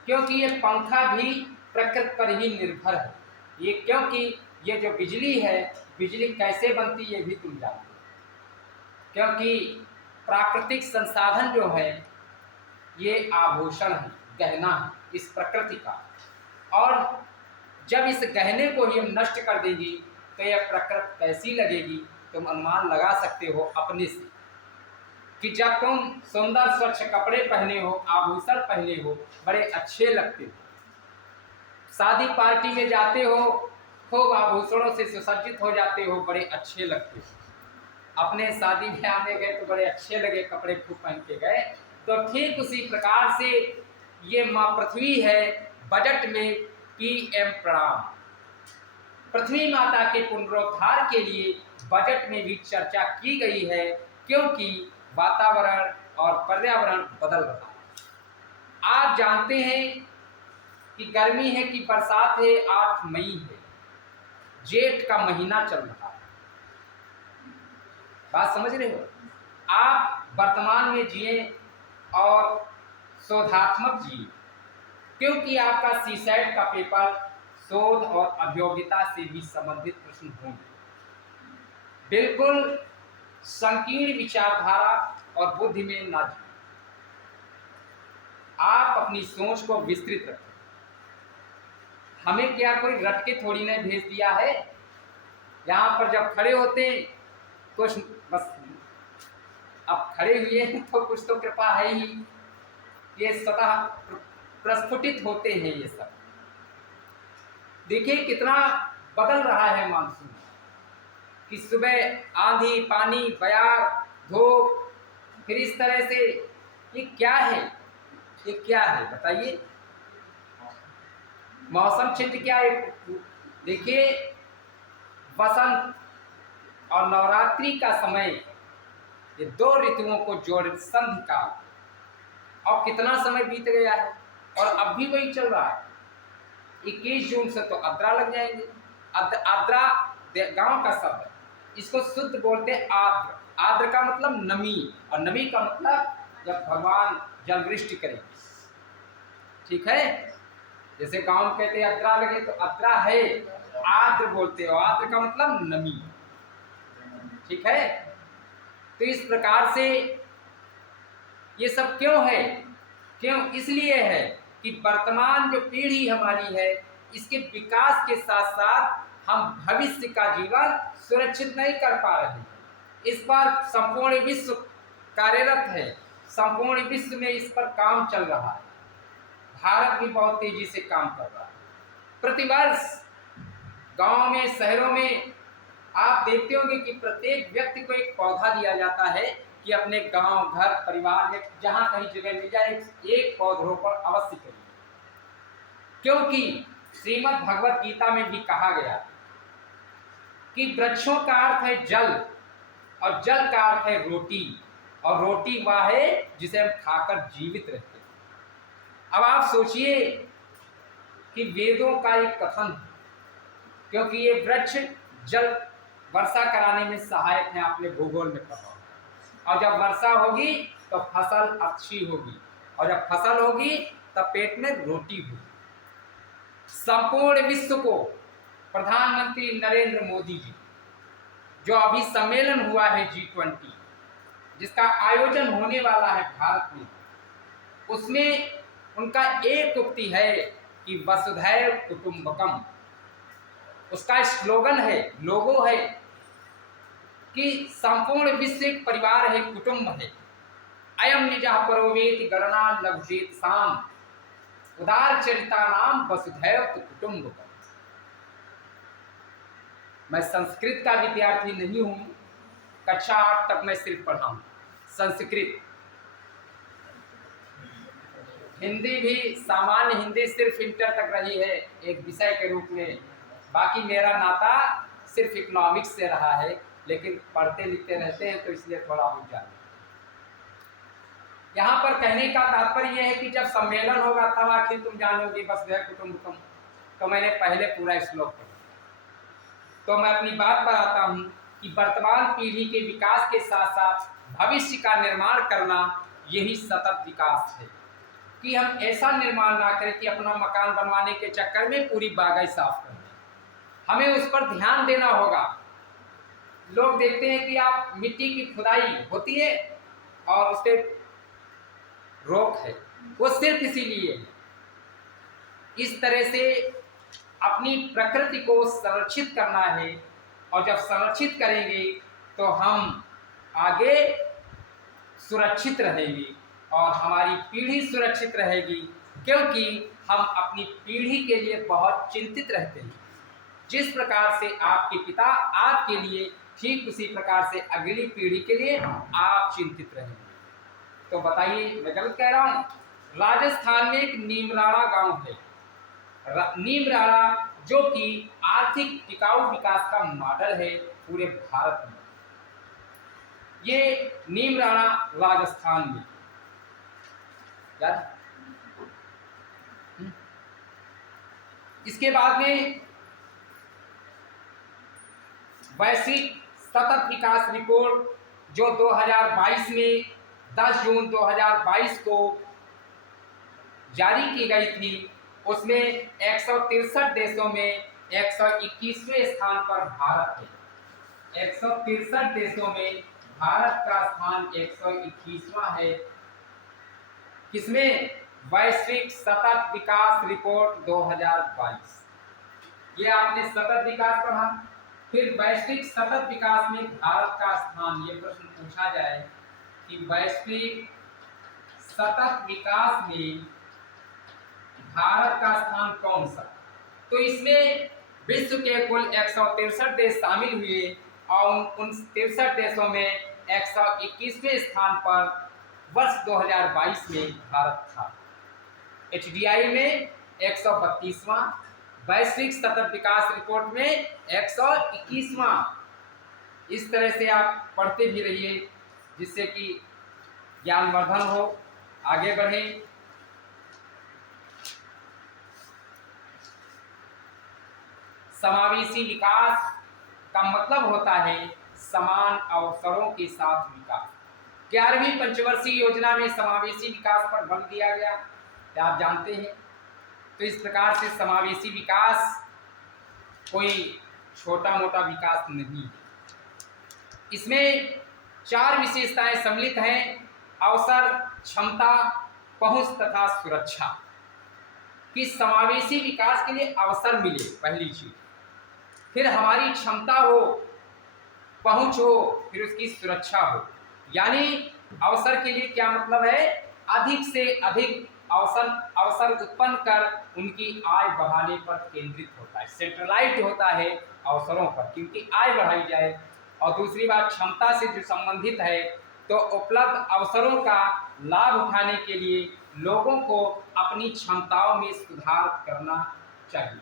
क्योंकि ये पंखा भी प्रकृति पर ही निर्भर है। ये क्योंकि ये जो बिजली है, बिजली कैसे बनती है ये भी तुम जानते हो, क्योंकि प्राकृतिक संसाधन जो है ये आभूषण है, गहना है इस प्रकृति का। और जब इस गहने को ही हम नष्ट कर देंगे तो यह प्रकृति कैसी लगेगी, तुम अनुमान लगा सकते हो अपने से कि जब तुम सुंदर स्वच्छ कपड़े पहने हो, आभूषण पहने हो, बड़े अच्छे लगते हो, शादी पार्टी में जाते हो, खूब आभूषणों से सुसज्जित हो जाते हो, बड़े अच्छे लगते हो। अपने शादी ब्याह में गए तो बड़े अच्छे लगे, कपड़े खूब पहन के गए। तो ठीक उसी प्रकार से ये माँ पृथ्वी है, बजट में पीएम प्रणाम, पृथ्वी माता के पुनरुद्धार के लिए बजट में भी चर्चा की गई है, क्योंकि वातावरण और पर्यावरण बदल रहा है। आप जानते हैं कि गर्मी है कि बरसात है, 8 मई है, जेठ का महीना चल रहा है। बात समझ रहे हो? आप वर्तमान में जिए और शोधात्मक जिए, क्योंकि आपका सीसैट का पेपर शोध और अभियोगिता से भी संबंधित प्रश्न होंगे। बिल्कुल संकीर्ण विचारधारा और बुद्धि में ना जिए, आप अपनी सोच को विस्तृत रखें। हमें क्या कोई रट के थोड़ी ने भेज दिया है, यहाँ पर जब खड़े होते कुछ बस अब खड़े हुए हैं तो कुछ तो कृपा है ही, ये स्वतः प्रस्फुटित होते हैं ये सब। देखिए कितना बदल रहा है मानसून, कि सुबह आंधी, पानी, बयार, धूप, फिर इस तरह से ये क्या है, ये क्या है बताइए? मौसम क्षेत्र क्या है? देखिए वसंत और नवरात्रि का समय, ये 2 ऋतुओं को जोड़ संधि काल, और कितना समय बीत गया है और अब भी वही चल रहा है। 21 जून से तो आद्रा लग जाएंगे। आद्रा गांव का शब्द, इसको शुद्ध बोलते हैं आद्र। आद्र का मतलब नमी, और नमी का मतलब जब भगवान जल वृष्टि करेंगे। ठीक है। जैसे गांव में कहते हैं अदरा लगे तो अदरा है, आर्द्र बोलते हो, आर्द्र का मतलब नमी, ठीक है। तो इस प्रकार से ये सब क्यों है, क्यों इसलिए है कि वर्तमान जो पीढ़ी हमारी है इसके विकास के साथ साथ हम भविष्य का जीवन सुरक्षित नहीं कर पा रहे हैं। इस पर संपूर्ण विश्व कार्यरत है, संपूर्ण विश्व में इस पर काम चल रहा है, भारत भी बहुत तेजी से काम कर रहा है। प्रतिवर्ष गांव में, शहरों में आप देखते होंगे कि प्रत्येक व्यक्ति को एक पौधा दिया जाता है कि अपने गांव, घर, परिवार में जहां कहीं जगह मिल जाए एक पौधरोपण अवश्य करिए, क्योंकि श्रीमद् भगवत गीता में भी कहा गया कि वृक्षों का अर्थ है जल और जल का अर्थ है रोटी, और रोटी वह है जिसे हम खाकर जीवित रहते हैं। अब आप सोचिए कि वेदों का एक कथन, क्योंकि ये वृक्ष जल वर्षा कराने में सहायक है, आपने भूगोल में पढ़ा, और जब वर्षा होगी तो फसल अच्छी होगी, और जब फसल होगी तब पेट में रोटी होगी। संपूर्ण विश्व को प्रधानमंत्री नरेंद्र मोदी जी, जो अभी सम्मेलन हुआ है G20 जिसका आयोजन होने वाला है भारत में, उसमें उनका एक उक्ति है कि वसुधैव कुटुंबकम, उसका स्लोगन है, लोगो है कि संपूर्ण विश्व एक परिवार है, कुटुंब है। अयम निजः परोवेति गणना लघुचेत साम उदार चरिता नाम वसुधैव कुटुंबकम। मैं संस्कृत का विद्यार्थी नहीं हूं, कक्षा 8 तक मैं सिर्फ पढ़ा हूं संस्कृत, हिंदी भी सामान्य हिंदी सिर्फ इंटर तक रही है एक विषय के रूप में, बाकी मेरा नाता सिर्फ इकोनॉमिक्स से रहा है, लेकिन पढ़ते लिखते रहते हैं तो इसलिए थोड़ा हो जाए। यहाँ पर कहने का तात्पर्य यह है कि जब सम्मेलन होगा तब आखिर तुम जानोगे वसुधैव कुटुंबकम। तो मैंने पहले पूरा श्लोक पढ़ा, तो मैं अपनी बात पर आता हूँ कि वर्तमान पीढ़ी के विकास के साथ साथ भविष्य का निर्माण करना यही सतत विकास है, कि हम ऐसा निर्माण ना करें कि अपना मकान बनवाने के चक्कर में पूरी बागई साफ कर दें। हमें उस पर ध्यान देना होगा। लोग देखते हैं कि आप मिट्टी की खुदाई होती है और उस पर रोक है, वो सिर्फ इसीलिए है। इस तरह से अपनी प्रकृति को संरक्षित करना है, और जब संरक्षित करेंगे तो हम आगे सुरक्षित रहेंगे और हमारी पीढ़ी सुरक्षित रहेगी, क्योंकि हम अपनी पीढ़ी के लिए बहुत चिंतित रहते हैं। जिस प्रकार से आपके पिता आपके लिए, ठीक उसी प्रकार से अगली पीढ़ी के लिए आप चिंतित रहेंगे। तो बताइए मैं गलत कह रहा हूँ? राजस्थान में एक नीमराणा गांव है, नीमराणा, जो कि आर्थिक टिकाऊ विकास का मॉडल है पूरे भारत में। ये नीमराणा राजस्थान में याद। इसके बाद में वैश्विक सतत विकास रिपोर्ट जो 2022 में 10 जून 2022 को जारी की गई थी, उसमें 163 देशों में 121वें स्थान पर भारत है। 163 देशों में भारत का स्थान 121वां है। किसमें? वैश्विक सतत विकास रिपोर्ट 2022। ये आपने सतत विकास पढ़ा। फिर वैश्विक सतत विकास में भारत का स्थान, ये प्रश्न पूछा जाए कि वैश्विक सतत विकास में भारत का स्थान कौन सा, तो इसमें विश्व के कुल 163 देश शामिल हुए और उन 63 देशों में 121वें स्थान पर वर्ष 2022 में भारत था। HDI में 132वां, वैश्विक सतत विकास रिपोर्ट में 121वां। इस तरह से आप पढ़ते भी रहिए जिससे कि ज्ञानवर्धन हो, आगे बढ़ें। समावेशी विकास का मतलब होता है समान अवसरों के साथ विकास। 11वीं पंचवर्षीय योजना में समावेशी विकास पर बल दिया गया। आप जानते हैं। तो इस प्रकार से समावेशी विकास कोई छोटा मोटा विकास नहीं है। इसमें 4 विशेषताएं सम्मिलित हैं: अवसर, क्षमता, पहुंच तथा सुरक्षा। कि समावेशी विकास के लिए अवसर मिले, पहली चीज, फिर हमारी क्षमता हो, पहुंच हो, फिर उसकी सुरक्षा हो। यानी अवसर के लिए क्या मतलब है? अधिक से अधिक अवसर उत्पन्न कर उनकी आय बढ़ाने पर केंद्रित होता है, सेंट्रलाइज्ड होता है अवसरों पर, क्योंकि आय बढ़ाई जाए। और दूसरी बात, क्षमता से जो संबंधित है, तो उपलब्ध अवसरों का लाभ उठाने के लिए लोगों को अपनी क्षमताओं में सुधार करना चाहिए।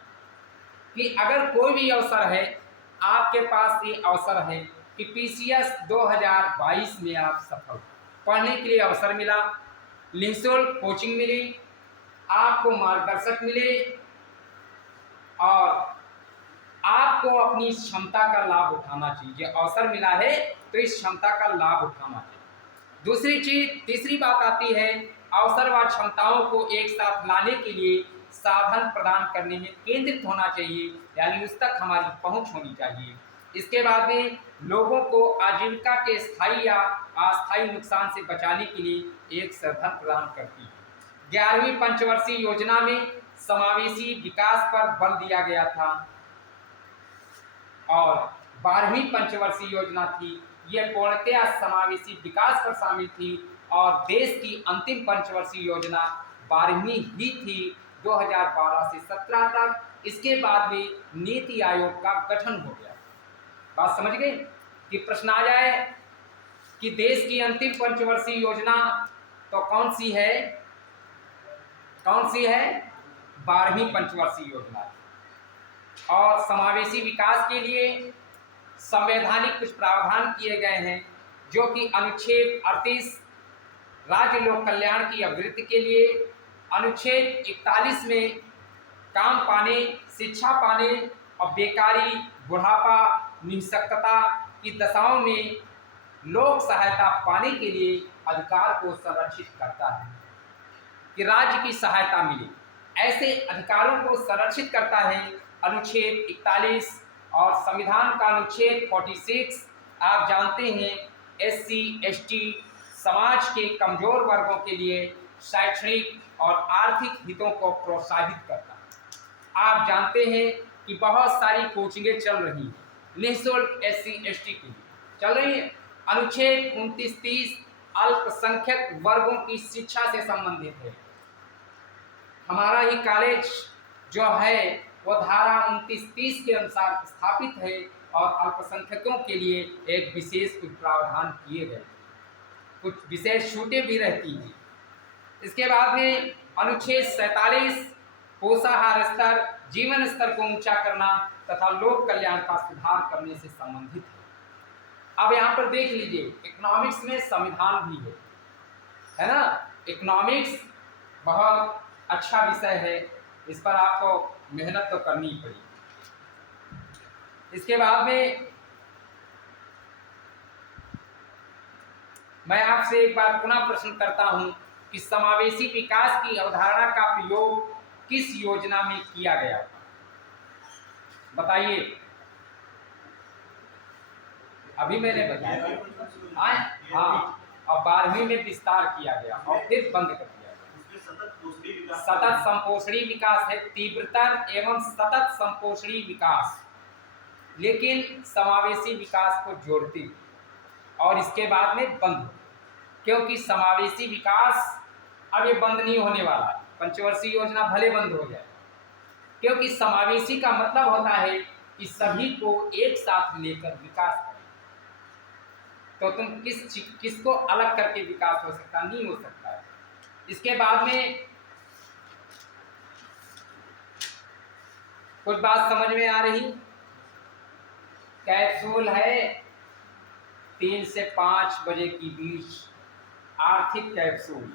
कि अगर कोई भी अवसर है, आपके पास ये अवसर है कि पीसीएस 2022 में आप सफल, पढ़ने के लिए अवसर मिला, निःशुल्क कोचिंग मिली, आपको मार्गदर्शक मिले और आपको अपनी क्षमता का लाभ उठाना चाहिए। अवसर मिला है तो इस क्षमता का लाभ उठाना चाहिए। दूसरी चीज, तीसरी बात आती है, अवसर व क्षमताओं को एक साथ लाने के लिए साधन प्रदान करने में केंद्रित होना चाहिए, यानी उस तक हमारी पहुंच होनी चाहिए। इसके बाद में लोगों को आजीविका के स्थायी या अस्थायी नुकसान से बचाने के लिए एक साधन प्रदान करती है। 11वीं पंचवर्षीय योजना में समावेशी विकास पर बल दिया गया था और 12वीं पंचवर्षीय योजना थी, यह पूर्णतया समावेशी विकास पर शामिल थी। और देश की अंतिम पंचवर्षीय योजना 12वीं ही थी, 2012 से 17 तक। इसके बाद में नीति आयोग का गठन हो गया। बात समझ गए? कि प्रश्न आ जाए कि देश की अंतिम पंचवर्षीय योजना तो कौन सी है? कौन सी है? 12वीं पंचवर्षीय योजना। और समावेशी विकास के लिए संवैधानिक कुछ प्रावधान किए गए हैं, जो कि अनुच्छेद 38 राज्य लोक कल्याण की अभिवृद्धि के लिए, अनुच्छेद 41 में काम पाने, शिक्षा पाने और बेकारी, बुढ़ापा, निःशक्तता की दशाओं में लोक सहायता पाने के लिए अधिकार को संरक्षित करता है कि राज्य की सहायता मिले। ऐसे अधिकारों को संरक्षित करता है अनुच्छेद 41 और संविधान का अनुच्छेद 46। आप जानते हैं, SC ST समाज के कमजोर वर्गों के लिए शैक्षणिक और आर्थिक हितों को प्रोत्साहित करता है। आप जानते हैं कि बहुत सारी कोचिंगें चल रही हैं निःशुल्क SC ST की चल रही हैं। अनुच्छेद 29-30 अल्पसंख्यक वर्गों की शिक्षा से संबंधित है। हमारा ही कॉलेज जो है वो धारा 29-30 के अनुसार स्थापित है और अल्पसंख्यकों के लिए एक विशेष कुछ प्रावधान किए गए, कुछ विशेष छूटें भी रहती हैं। इसके बाद में अनुच्छेद 47 पोषाहार स्तर, जीवन स्तर को ऊंचा करना तथा लोक कल्याण का सुधार करने से संबंधित है। अब यहाँ पर देख लीजिए, इकोनॉमिक्स में संविधान भी है ना। इकोनॉमिक्स बहुत अच्छा विषय है, इस पर आपको मेहनत तो करनी ही पड़ेगी। इसके बाद में मैं आपसे एक बार पुनः प्रश्न करता हूं कि समावेशी विकास की अवधारणा का प्रयोग किस योजना में किया गया? बताइए। अभी मैंने बताया हाँ, और 12वीं में विस्तार किया गया और फिर बंद कर दिया गया। सतत संपोषणी विकास है, तीव्रतर एवं सतत संपोषणी विकास, लेकिन समावेशी विकास को जोड़ती और इसके बाद में बंद, क्योंकि समावेशी विकास अब ये बंद नहीं होने वाला। पंचवर्षीय योजना भले बंद हो जाए, क्योंकि समावेशी का मतलब होता है कि सभी को एक साथ लेकर विकास करें। तो तुम किसको अलग करके विकास हो सकता? नहीं हो सकता है। इसके बाद में कुछ बात समझ में आ रही? कैप्सूल है 3 से 5 बजे के बीच, आर्थिक कैप्सूल।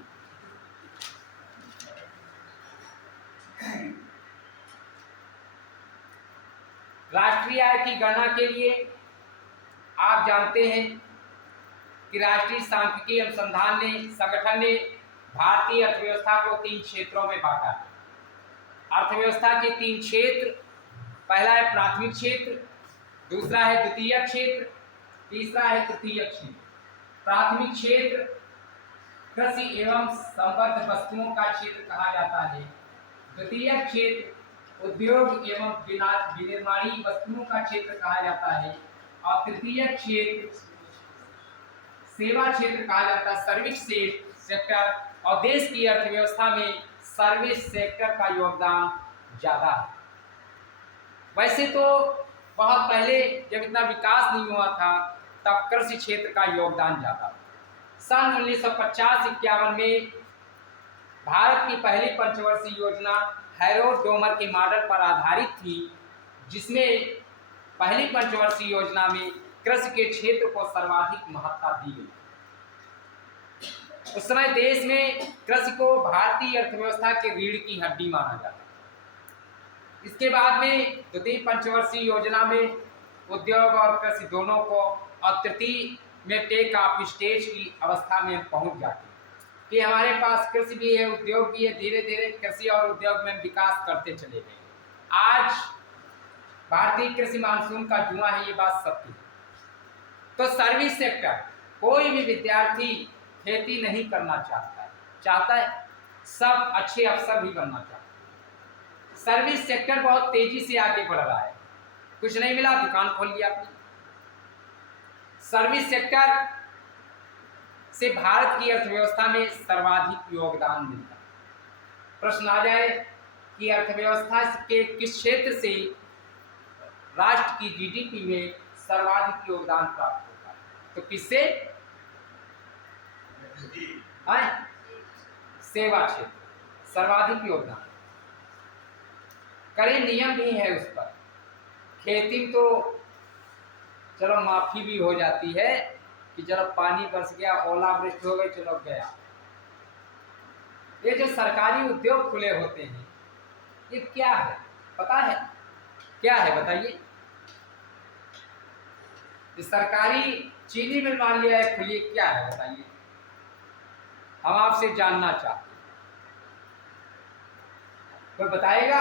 राष्ट्रीय आय की गणना के लिए आप जानते हैं कि राष्ट्रीय सांख्यिकी अनुसंधान संगठन ने भारतीय अर्थव्यवस्था को 3 क्षेत्रों में बांटा है। अर्थव्यवस्था के 3 क्षेत्र, पहला है प्राथमिक क्षेत्र, दूसरा है द्वितीयक क्षेत्र, तीसरा है तृतीयक क्षेत्र। प्राथमिक क्षेत्र कृषि एवं संबद्ध वस्तुओं का क्षेत्र कहा जाता है। द्वितीयक क्षेत्र उद्योग एवं विनिर्माणी वस्तुओं का क्षेत्र कहा जाता है। और तृतीयक क्षेत्र सेवा क्षेत्र कहा जाता है, सर्विस सेक्टर। और देश की अर्थव्यवस्था में सर्विस सेक्टर का योगदान ज़्यादा है। वैसे तो बहुत पहले जब इतना विकास नहीं हुआ था तब कृषि क्षेत्र का योगदान ज़्यादा था। सन 1950-51 में भारत की पहली पंचवर्षीय योजना हैरोल्ड डोमर के मॉडल पर आधारित थी, जिसमें पहली पंचवर्षीय योजना में कृषि के क्षेत्र को सर्वाधिक महत्ता दी गई। उस समय देश में कृषि को भारतीय अर्थव्यवस्था के रीढ़ की हड्डी माना जाता। इसके बाद में द्वितीय पंचवर्षीय योजना में उद्योग और कृषि दोनों को, और तृतीय में टेक ऑफ स्टेज की अवस्था में पहुंच जाती कि हमारे पास कृषि भी है, उद्योग भी है। धीरे धीरे कृषि और उद्योग में विकास करते चले गए। आज भारतीय कृषि मानसून का जुआ है, ये बात सत्य है। तो सर्विस सेक्टर, कोई भी विद्यार्थी खेती नहीं करना चाहता है, सब अच्छे अफसर भी बनना चाहता है। सर्विस सेक्टर बहुत तेजी से आगे बढ़ रहा है। कुछ नहीं मिला, दुकान खोल लिया आपने। सर्विस सेक्टर से भारत की अर्थव्यवस्था में सर्वाधिक योगदान मिलता है। प्रश्न आ जाए कि अर्थव्यवस्था के किस क्षेत्र से राष्ट्र की जीडीपी में सर्वाधिक योगदान प्राप्त होता है, तो किससे? सेवा क्षेत्र सर्वाधिक योगदान। कड़े नियम भी है उस पर। खेती तो चलो माफी भी हो जाती है कि चलो पानी बरस गया, ओलावृष्टि हो गई, चलो गया। ये जो सरकारी उद्योग खुले होते हैं, ये क्या है पता है? क्या है बताइए? सरकारी चीनी मिल मान लिया है खुली, क्या है बताइए? हम आपसे जानना चाहते हैं, कोई बताएगा?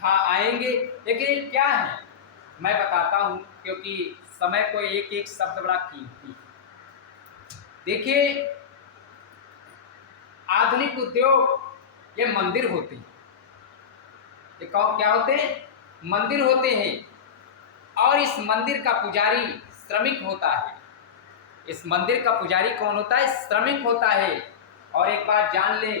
हाँ आएंगे, लेकिन क्या है मैं बताता हूं, क्योंकि समय को एक एक शब्द बड़ा कीमती। देखिए, आधुनिक उद्योग ये मंदिर होते हैं। ये क्या होते हैं? मंदिर होते हैं। और इस मंदिर का पुजारी श्रमिक होता है। इस मंदिर का पुजारी कौन होता है? श्रमिक होता है। और एक बात जान ले,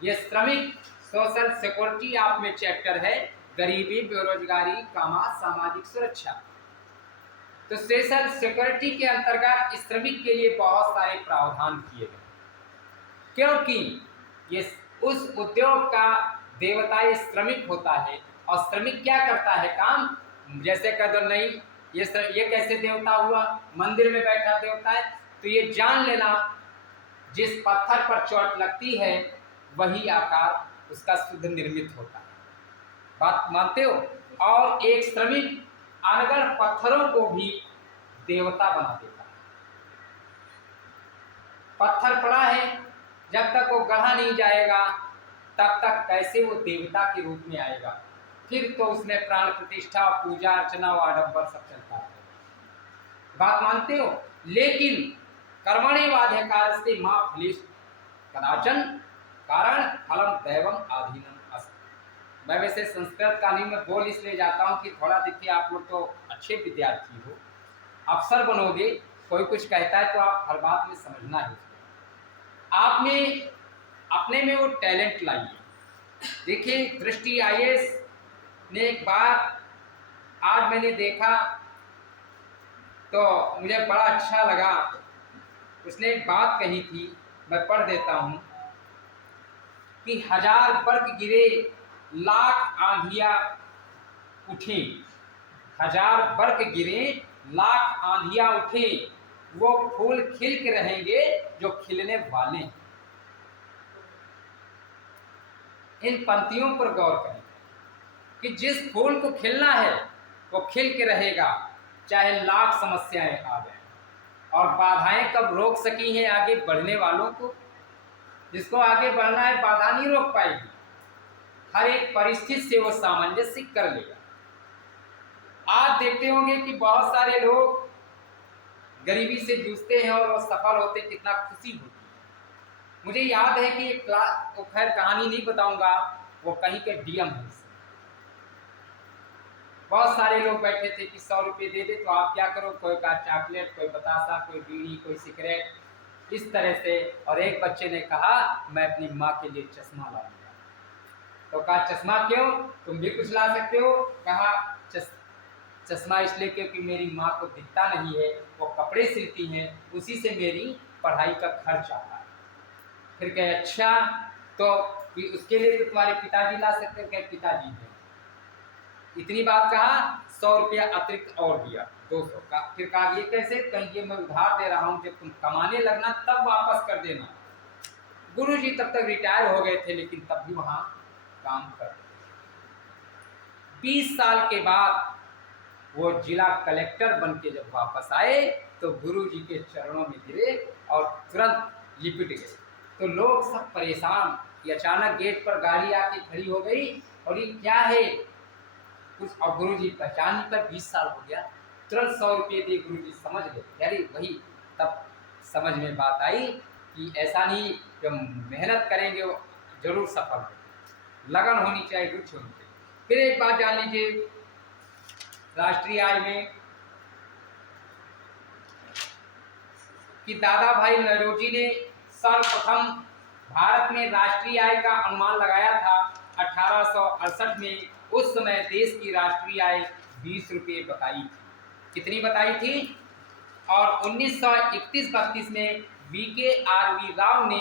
ये श्रमिक सोशल सिक्योरिटी आप में चैप्टर है, गरीबी, बेरोजगारी, कामा, सामाजिक सुरक्षा। तो सोशल सिक्योरिटी के अंतर्गत श्रमिक के लिए बहुत सारे प्रावधान किए गए, क्योंकि ये उस उद्योग का देवता ये श्रमिक होता है। और श्रमिक क्या करता है काम? जैसे कह दो नहीं ये कैसे देवता हुआ? मंदिर में बैठा देवता है। तो ये जान लेना, जिस पत्थर पर चोट लगती है वही आकार उसका शुद्ध निर्मित होता है। बात मानते हो? और एक श्रमिक अनगढ़ पत्थरों को भी देवता बना देता है। पत्थर पड़ा है, जब तक वो गढ़ा नहीं जाएगा तब तक कैसे वो देवता के रूप में आएगा? फिर तो उसमें प्राण प्रतिष्ठा, पूजा अर्चना व आडंबर सब चलता है। बात मानते हो? लेकिन कर्मण्येवाधिकारस्ते मा फलेषु कदाचन कारण फलम दैवम आधीनम अस्ति। मैं वैसे संस्कृत कालीन में बोल इसलिए जाता हूँ कि थोड़ा देखिए, आप लोग तो अच्छे विद्यार्थी हो, अफसर बनोगे, कोई कुछ कहता है तो आप हर बात में समझना है। आप में अपने में वो टैलेंट लाइए। देखिए, दृष्टि IAS ने एक बात आज मैंने देखा तो मुझे बड़ा अच्छा लगा। उसने एक बात कही थी, मैं पढ़ देता हूँ कि 1000 बर्फ गिरे, लाख आंधियाँ उठे। 1000 बर्फ गिरे, लाख आंधियाँ उठे, वो फूल खिल के रहेंगे जो खिलने वाले हैं। इन पंक्तियों पर गौर करें कि जिस फूल को खिलना है वो खिल के रहेगा, चाहे लाख समस्याएं आ जाए। और बाधाएं कब रोक सकी हैं आगे बढ़ने वालों को? जिसको आगे बढ़ना है बाधा नहीं रोक पाएगी, हर एक परिस्थिति से वो सामंजस्य कर लेगा। आज देखते होंगे कि बहुत सारे लोग गरीबी से जूझते हैं और वो सफल होते, कितना खुशी होती है। मुझे याद है कि एक क्लास, वो खैर कहानी नहीं बताऊंगा, वो कहीं के डीएम है। बहुत सारे लोग बैठे थे कि 100 रुपये दे दे तो आप क्या करो, कोई का चॉकलेट, कोई बतासा, कोई बीड़ी, कोई सिगरेट, इस तरह से। और एक बच्चे ने कहा मैं अपनी माँ के लिए चश्मा लाऊंगा। तो कहा चश्मा क्यों, तुम भी कुछ ला सकते हो? कहा चश्मा इसलिए क्योंकि मेरी माँ को दिखता नहीं है, वो कपड़े सिलती हैं, उसी से मेरी पढ़ाई का खर्च आता है। फिर कहे अच्छा, तो उसके लिए तो तुम्हारे पिताजी ला सकते हैं? कहे पिताजी हैं। इतनी बात कहा, 100 रुपया अतिरिक्त और दिया, 200 का। फिर कहा ये कैसे? कहीं ये मैं उधार दे रहा हूँ, जब तुम कमाने लगना तब वापस कर देना। गुरुजी तब तक रिटायर हो गए थे, लेकिन तब भी वहां काम करते थे। 20 साल के बाद वो जिला कलेक्टर बन के जब वापस आए तो गुरुजी के चरणों में गिरे और तुरंत लिपट गए। तो लोग सब परेशान, ये अचानक गेट पर गाड़ी आके खड़ी हो गई और ये क्या है कुछ, और गुरुजी पहचान नहीं पर 20 साल हो गया। तुरंत 100 रुपये दिए, गुरुजी समझ गए, अरे वही। तब समझ में बात आई कि ऐसा नहीं, जब मेहनत करेंगे वो जरूर सफल होंगे, लगन होनी चाहिए, रुचि होनी चाहिए। फिर एक बात जान लीजिए, राष्ट्रीय आय में कि दादा भाई नौरोजी ने सर्वप्रथम भारत में राष्ट्रीय आय का अनुमान लगाया था 1868 में। उस समय देश की राष्ट्रीय आय 20 रुपये बताई थी। कितनी बताई थी? और 1931-32 में VKRV राव ने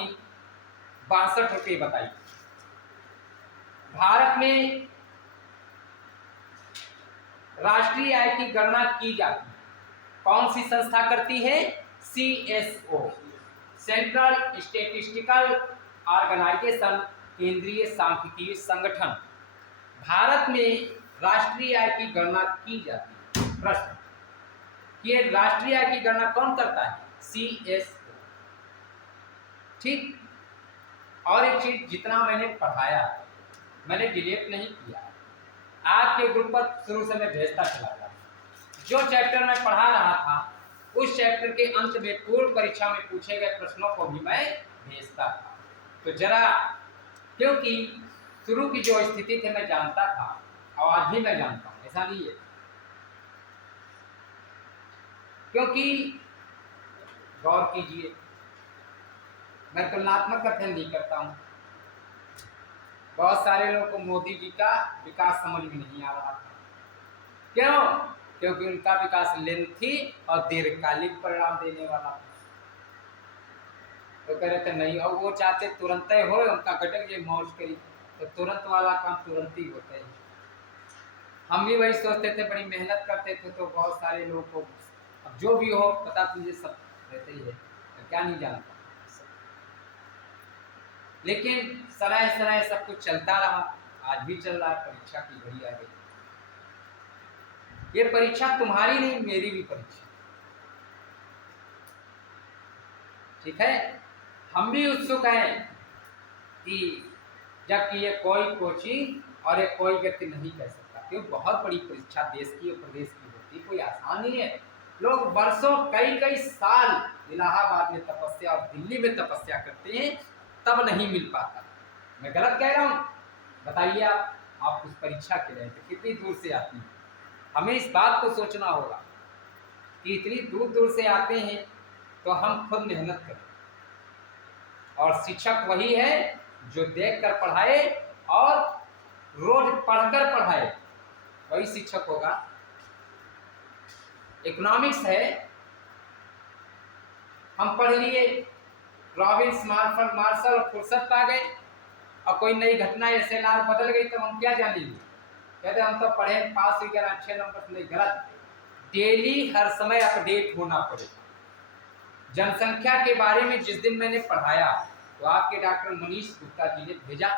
62 रुपये बताई। भारत में राष्ट्रीय आय की गणना की जाती है, कौन सी संस्था करती है? CSO, सेंट्रल स्टैटिस्टिकल ऑर्गेनाइजेशन, केंद्रीय सांख्यिकीय संगठन। भारत में राष्ट्रीय आय की गणना की जाती है। प्रश्न, ये राष्ट्रीय आय की गणना कौन करता है? CSO। ठीक। और एक चीज, जितना मैंने पढ़ाया मैंने डिलीट नहीं किया, आज के ग्रुप पर शुरू से मैं भेजता चला था। जो चैप्टर मैं पढ़ा रहा था उस चैप्टर के अंत में पूर्व परीक्षा में पूछे गए प्रश्नों को भी मैं भेजता था। तो जरा, क्योंकि शुरू की जो स्थिति थी मैं जानता था और आज भी मैं जानता हूं, ऐसा नहीं है। क्योंकि गौर कीजिए, मैं तुलनात्मक अध्ययन नहीं करता हूं। बहुत सारे लोगों को मोदी जी का विकास समझ में नहीं आ रहा था। क्यों? क्योंकि उनका विकास लेंथी और दीर्घकालिक परिणाम देने वाला था। तो कह रहे थे नहीं, और वो चाहते तुरंत ही हो, उनका घटक ये मौज करी, तो तुरंत वाला काम तुरंत ही होता है। हम भी वही सोचते थे, बड़ी मेहनत करते थे, तो बहुत सारे लोगों को अब जो भी हो पता तुझे सब रहते ही है, तो क्या नहीं जानता। लेकिन सराय सराय सब कुछ चलता रहा, आज भी चल रहा है। परीक्षा की घड़ी आ गई। ये परीक्षा तुम्हारी नहीं, मेरी भी परीक्षा, ठीक है। हम भी उत्सुक हैं कि जबकि ये कोई कोचिंग और ये कोई व्यक्ति नहीं कर सकता, क्योंकि बहुत बड़ी परीक्षा देश की और प्रदेश की होती, कोई आसान नहीं है। लोग वर्षों कई साल इलाहाबाद में तपस्या और दिल्ली में तपस्या करते हैं, तब नहीं मिल पाता। मैं गलत कह रहा हूँ? बताइए आप उस परीक्षा के लिए तो कितनी दूर से आती हैं। हमें इस बात को सोचना होगा कि इतनी दूर दूर से आते हैं तो हम खुद मेहनत करें। और शिक्षक वही है जो देखकर पढ़ाए और रोज पढ़कर पढ़ाए, वही शिक्षक होगा। इकोनॉमिक्स है, हम पढ़ लिए, रॉबिन्स मार्शल और फुर्सत पा गए, और कोई नई घटना या सेनार बदल गई तो हम क्या जानेंगे? कहते हम तो पढ़े, पास हुई, गया अच्छे नंबर से। नहीं, गलत। डेली हर समय अपडेट होना पड़ेगा। जनसंख्या के बारे में जिस दिन मैंने पढ़ाया तो आपके डॉक्टर मनीष गुप्ता जी ने भेजा,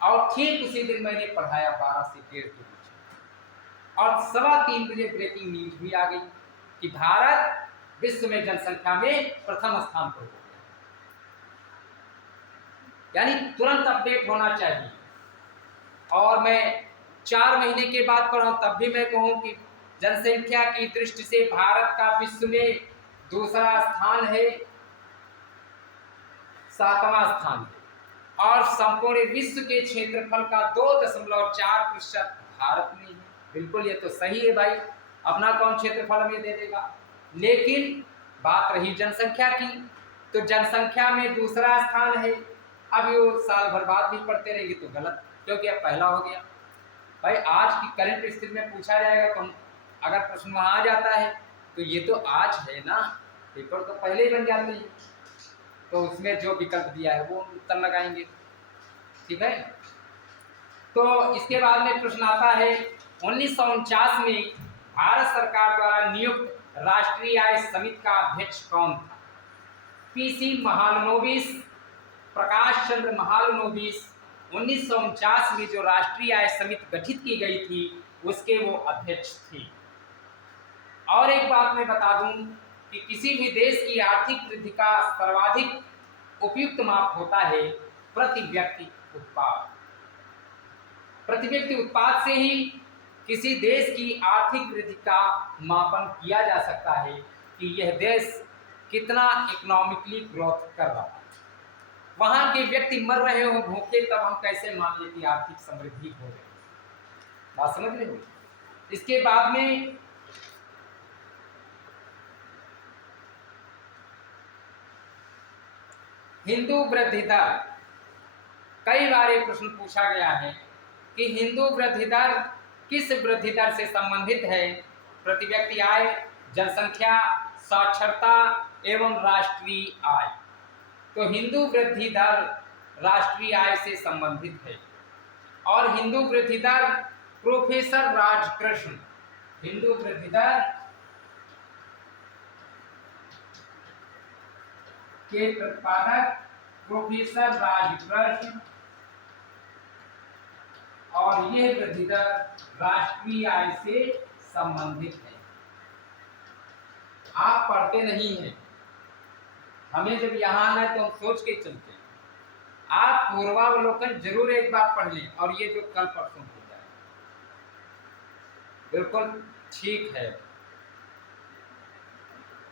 और ठीक उसी दिन मैंने पढ़ाया 12 से 1:30 के बीच, और 3:15 बजे ब्रेकिंग न्यूज भी आ गई कि भारत विश्व में जनसंख्या में प्रथम स्थान पर हो गया। यानी तुरंत अपडेट होना चाहिए। और मैं 4 महीने के बाद पढ़ा तब भी मैं कहूँ कि जनसंख्या की दृष्टि से भारत का विश्व में दूसरा स्थान है, 7वां स्थान है। और संपूर्ण विश्व के क्षेत्रफल का 2.4% भारत में है। बिल्कुल ये तो सही है भाई, अपना कौन क्षेत्रफल हमें दे देगा। लेकिन बात रही जनसंख्या की, तो जनसंख्या में दूसरा स्थान है। अब ये साल भर बाद भी पढ़ते रहेंगे तो गलत, क्योंकि अब पहला हो गया। भाई आज की करंट स्थिति में पूछा जाएगा तो अगर प्रश्न वहाँ आ जाता है तो ये तो आज है ना, पेपर तो पहले ही बन जाते हैं, तो उसमें जो विकल्प दिया है वो उत्तर लगाएंगे। ठीक है, तो इसके बाद में प्रश्न आता है 1949 में भारत सरकार द्वारा नियुक्त राष्ट्रीय आय समिति का अध्यक्ष कौन था? पीसी महालनोबिस, प्रकाश चंद्र महालनोबिस। 1949 में जो राष्ट्रीय आय समिति गठित की गई थी उसके वो अध्यक्ष थे। और एक बात मैं बता दूं कि किसी भी देश की आर्थिक वृद्धि का सर्वाधिक उपयुक्त माप होता है प्रति व्यक्ति उत्पाद। प्रति व्यक्ति उत्पाद से ही किसी देश की आर्थिक वृद्धि का मापन किया जा सकता है कि यह देश कितना इकोनॉमिकली ग्रोथ कर रहा है। वहां के व्यक्ति मर रहे हो भूखे, तब हम कैसे मान लें कि आर्थिक समृद्धि हो रही है। बात समझ रहे हो? इसके बाद में हिंदू वृद्धि दर, कई बार ये प्रश्न पूछा गया है कि हिंदू वृद्धि दर किस वृद्धि दर से संबंधित है? प्रति व्यक्ति आय, जनसंख्या, साक्षरता एवं राष्ट्रीय आय। तो हिंदू वृद्धि दर राष्ट्रीय आय से संबंधित है। और हिंदू वृद्धि दर प्रोफेसर राजकृष्ण, हिंदू वृद्धि दर के प्रतिपादक प्रोफेसर राजकृष्ण, और यह वृद्धि दर राष्ट्रीय आय से संबंधित है। आप पढ़ते नहीं हैं, हमें जब यहाँ आना है तो हम सोच के चलते हैं। आप पूर्वावलोकन जरूर एक बार पढ़ लें, और ये जो कल परसों हो जाए बिल्कुल ठीक है।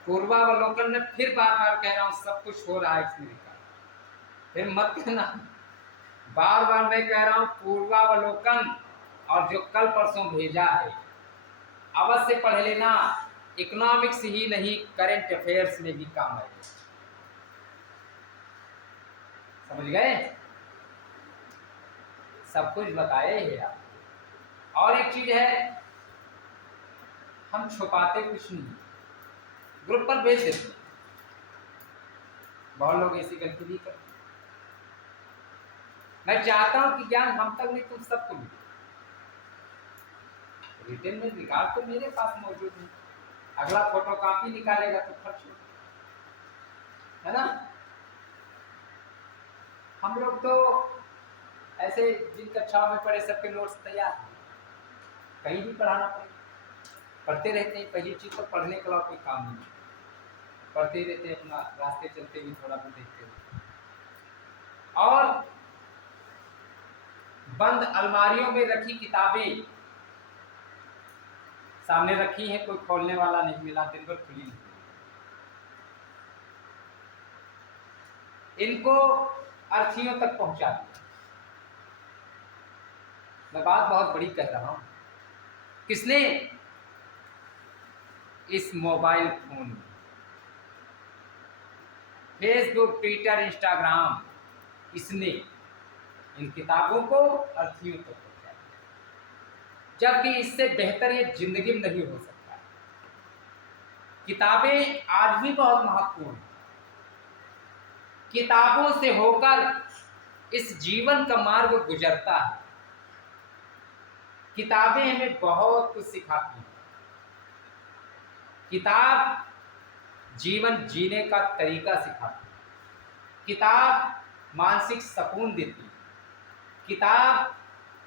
पूर्वावलोकन में फिर बार बार कह रहा हूँ, सब कुछ हो रहा है इसमें लिखा, फिर मत कहना, बार बार मैं कह रहा हूँ पूर्वावलोकन और जो कल परसों भेजा है अवश्य पढ़ लेना। इकोनॉमिक्स ही नहीं, करंट अफेयर्स में भी काम है। समझ गए? सब कुछ बताए हैं आप। और एक चीज है, हम छुपाते कुछ नहीं, ग्रुप पर भेज देते। बहुत लोग ऐसी गलती भी करते। मैं चाहता हूं कि ज्ञान हम तक नहीं, तुम सबको मिले। रिटर्न में रिकॉर्ड तो मेरे पास मौजूद है, अगला फोटो कॉपी निकालेगा तो खर्च है ना। हम लोग तो ऐसे जिन कक्षाओं में पढ़े सबके नोट्स तैयार हैं, कहीं भी पढ़ाना पड़े, पढ़ते रहते हैं। पहली चीज तो पढ़ने के अलावा कोई काम नहीं, पढ़ते रहते हैं, अपना रास्ते चलते हुए थोड़ा बहुत देखते हुए। और बंद अलमारियों में रखी किताबें सामने रखी हैं, कोई खोलने वाला नहीं मिला, दिन भर खुली नहीं। इनको अर्थियों तक पहुंचा दिया। मैं बात बहुत बड़ी कह रहा हूं। किसने? इस मोबाइल फोन में, फेसबुक, ट्विटर, इंस्टाग्राम, इसने इन किताबों को अर्थियों तक पहुंचा दिया। जबकि इससे बेहतर ये जिंदगी में नहीं हो सकता। किताबें आज भी बहुत महत्वपूर्ण हैं। किताबों से होकर इस जीवन का मार्ग गुजरता है। किताबें हमें बहुत कुछ सिखाती हैं। किताब जीवन जीने का तरीका सिखाती है। किताब मानसिक सुकून देती है। किताब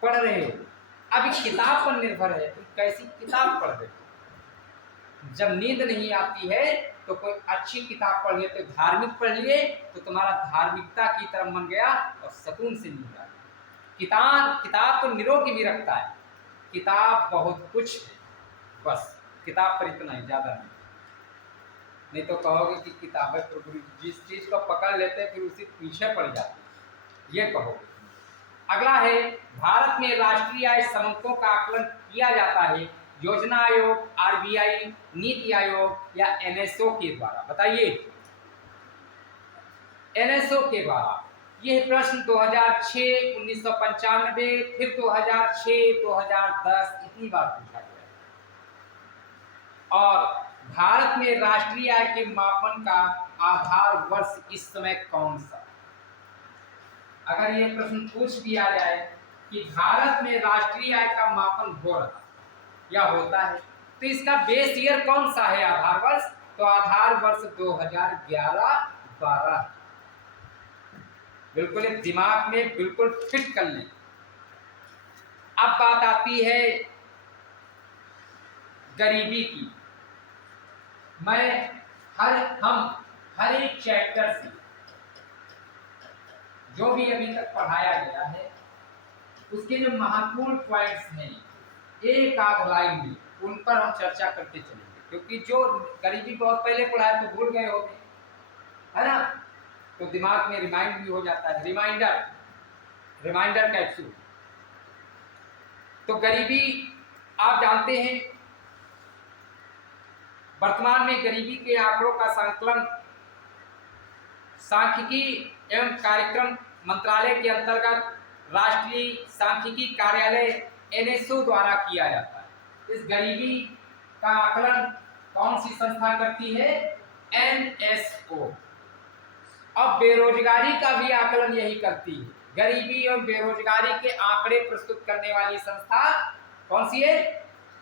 पढ़ रहे हो, अब किताब पर निर्भर है तुम कैसी किताब पढ़ रहे हो। जब नींद नहीं आती है तो कोई अच्छी किताब पढ़ लिए, तो धार्मिक पढ़ लिए तो तुम्हारा धार्मिकता की तरफ मन गया और सुकून से नींद आ गई। किताब तो निरोगी भी रखता है, किताब बहुत कुछ है, बस किताब पर इतना ही, ज़्यादा नहीं तो कहोगे कि किताबें पर जिस चीज़ को पकड़ लेते फिर उसी पीछे पड़ जाते, ये कहोगे। अगला है, भारत में राष्ट्रीय आय समंकों का आकलन किया जाता है योजना आयोग, आरबीआई, नीति आयोग या एनएसओ के द्वारा। बताइए, एनएसओ के द्वारा। यह प्रश्न 2006, 1995, फिर 2006, 2010 इतनी बार पूछा गया। और भारत में राष्ट्रीय आय के मापन का आधार वर्ष इस समय कौन सा? अगर ये प्रश्न पूछ दिया जाए कि भारत में राष्ट्रीय आय का मापन हो रहा या होता है तो इसका बेस ईयर कौन सा है, आधार वर्ष? तो आधार वर्ष 2011-12। बिल्कुल एक दिमाग में बिल्कुल फिट कर लें। अब बात आती है गरीबी की। हम हर एक चैप्टर से जो भी अभी तक पढ़ाया गया है उसके जो महत्वपूर्ण पॉइंट्स हैं एक आध लाइन में उन पर हम चर्चा करते चलेंगे, क्योंकि जो गरीबी बहुत पहले पढ़ाया तो भूल गए होंगे, है ना, तो दिमाग में रिमाइंड भी हो जाता है। Reminder capsule. तो गरीबी आप जानते हैं, वर्तमान में गरीबी के आंकड़ों का संकलन सांख्यिकी एवं कार्यक्रम मंत्रालय के अंतर्गत राष्ट्रीय सांख्यिकी कार्यालय एनएसओ द्वारा किया जाता है। इस गरीबी का आकलन कौन सी संस्था करती है? एनएसओ। अब बेरोजगारी का भी आकलन यही करती है। गरीबी एवं बेरोजगारी के आंकड़े प्रस्तुत करने वाली संस्था कौन सी है?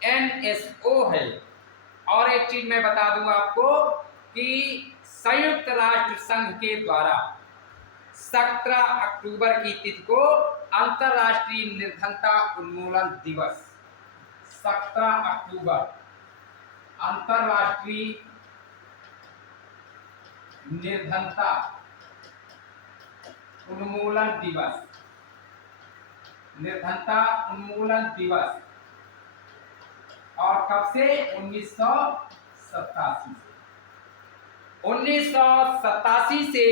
एनएसओ है। और एक चीज मैं बता दूं आपको कि संयुक्त राष्ट्र संघ के द्वारा 17 अक्टूबर की तिथि को अंतर्राष्ट्रीय निर्धनता उन्मूलन दिवस, 17 अक्टूबर अंतर्राष्ट्रीय निर्धनता उन्मूलन दिवस, निर्धनता उन्मूलन दिवस। और कब से? 1987 से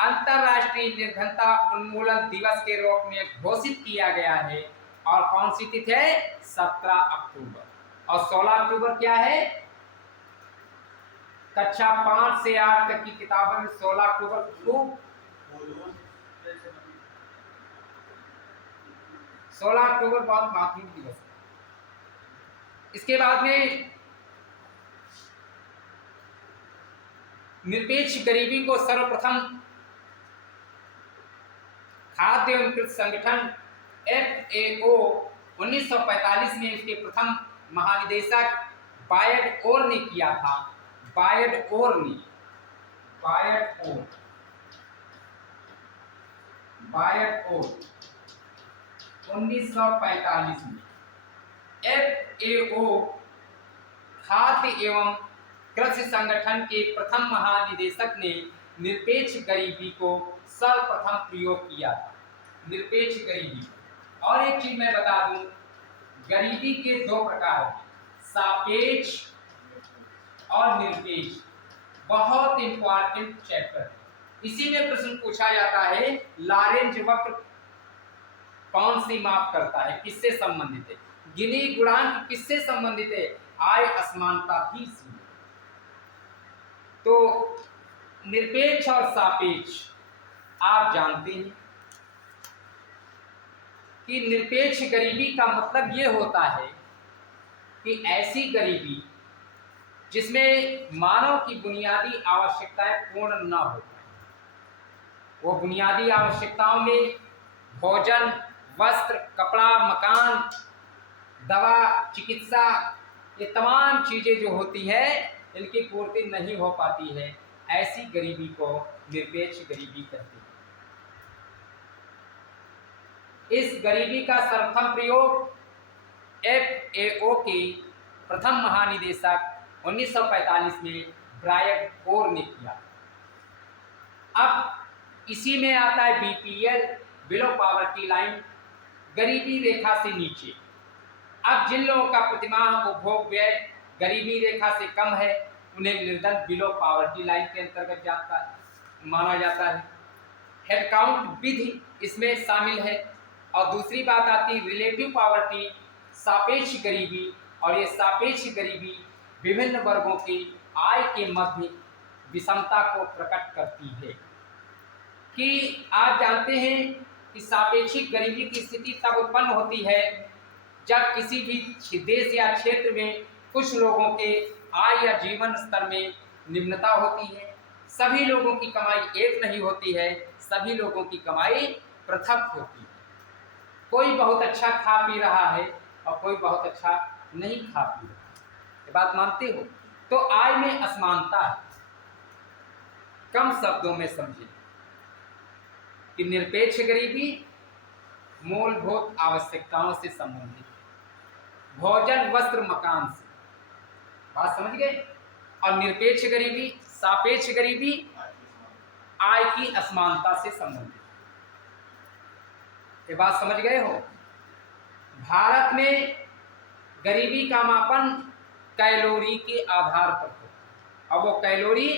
अंतर्राष्ट्रीय निर्धनता उन्मूलन दिवस के रूप में घोषित किया गया है। और कौन सी तिथि है? 17 अक्टूबर। और 16 अक्टूबर क्या है? कक्षा 5 से 8 तक की किताबों में 16 अक्टूबर खूब 16 अक्टूबर बहुत महत्वपूर्ण दिवस है। इसके बाद में निरपेक्ष गरीबी को सर्वप्रथम खाद्य एवं कृषि संगठन FAO 1945 में इसके प्रथम महानिदेशक बायड ओर ने किया था। बायड ओर 1945 में FAO खाद्य एवं कृषि संगठन के प्रथम महानिदेशक ने निरपेक्ष गरीबी को सर्वप्रथम प्रयोग किया था। निरपेक्ष गरीबी। और एक चीज मैं बता दूं, गरीबी के दो प्रकार हैं, सापेक्ष और निरपेक्ष। बहुत इंपॉर्टेंट चैप्टर है। इसी में प्रश्न पूछा जाता है, लॉरेंज वक्र कौन सी माप करता है, किससे संबंधित है? गिनी गुणांक किससे संबंधित है? आय असमानता भी। तो निरपेक्ष और सापेक्ष आप जानते हैं कि निरपेक्ष गरीबी का मतलब ये होता है कि ऐसी गरीबी जिसमें मानव की बुनियादी आवश्यकताएं पूर्ण न हो पाए। वो बुनियादी आवश्यकताओं में भोजन, वस्त्र, कपड़ा, मकान, दवा, चिकित्सा, ये तमाम चीजें जो होती है इनकी पूर्ति नहीं हो पाती है, ऐसी गरीबी को निरपेक्ष गरीबी कहते हैं। इस गरीबी का सर्वप्रथम प्रयोग FAO के प्रथम महानिदेशक 1945 में ब्रायट और ने किया। अब इसी में आता है बीपीएल, बिलो पॉवर्टी लाइन, गरीबी रेखा से नीचे। अब जिन लोगों का प्रतिमाह उपभोग व्यय गरीबी रेखा से कम है उन्हें निर्धन बिलो पॉवर्टी लाइन के अंतर्गत माना जाता है। हेडकाउंट विधि इसमें शामिल है। और दूसरी बात आती है रिलेटिव पॉवर्टी, सापेक्ष गरीबी। और ये सापेक्ष गरीबी विभिन्न वर्गों की आय के मध्य विषमता को प्रकट करती है। कि आप जानते हैं कि सापेक्षिक गरीबी की स्थिति तब उत्पन्न होती है जब किसी भी देश या क्षेत्र में कुछ लोगों के आय या जीवन स्तर में निम्नता होती है। सभी लोगों की कमाई एक नहीं होती है, सभी लोगों की कमाई पृथक होती है। कोई बहुत अच्छा खा पी रहा है और कोई बहुत अच्छा नहीं खा पी रहा है। ये बात मानते हो? तो आय में असमानता है। कम शब्दों में समझे कि निरपेक्ष गरीबी मूलभूत आवश्यकताओं से संबंधित, भोजन वस्त्र मकान से, बात समझ गए? और निरपेक्ष गरीबी, सापेक्ष गरीबी आय की असमानता से संबंधित। ये बात समझ गए हो? भारत में गरीबी का मापन कैलोरी के आधार पर हो और वो कैलोरी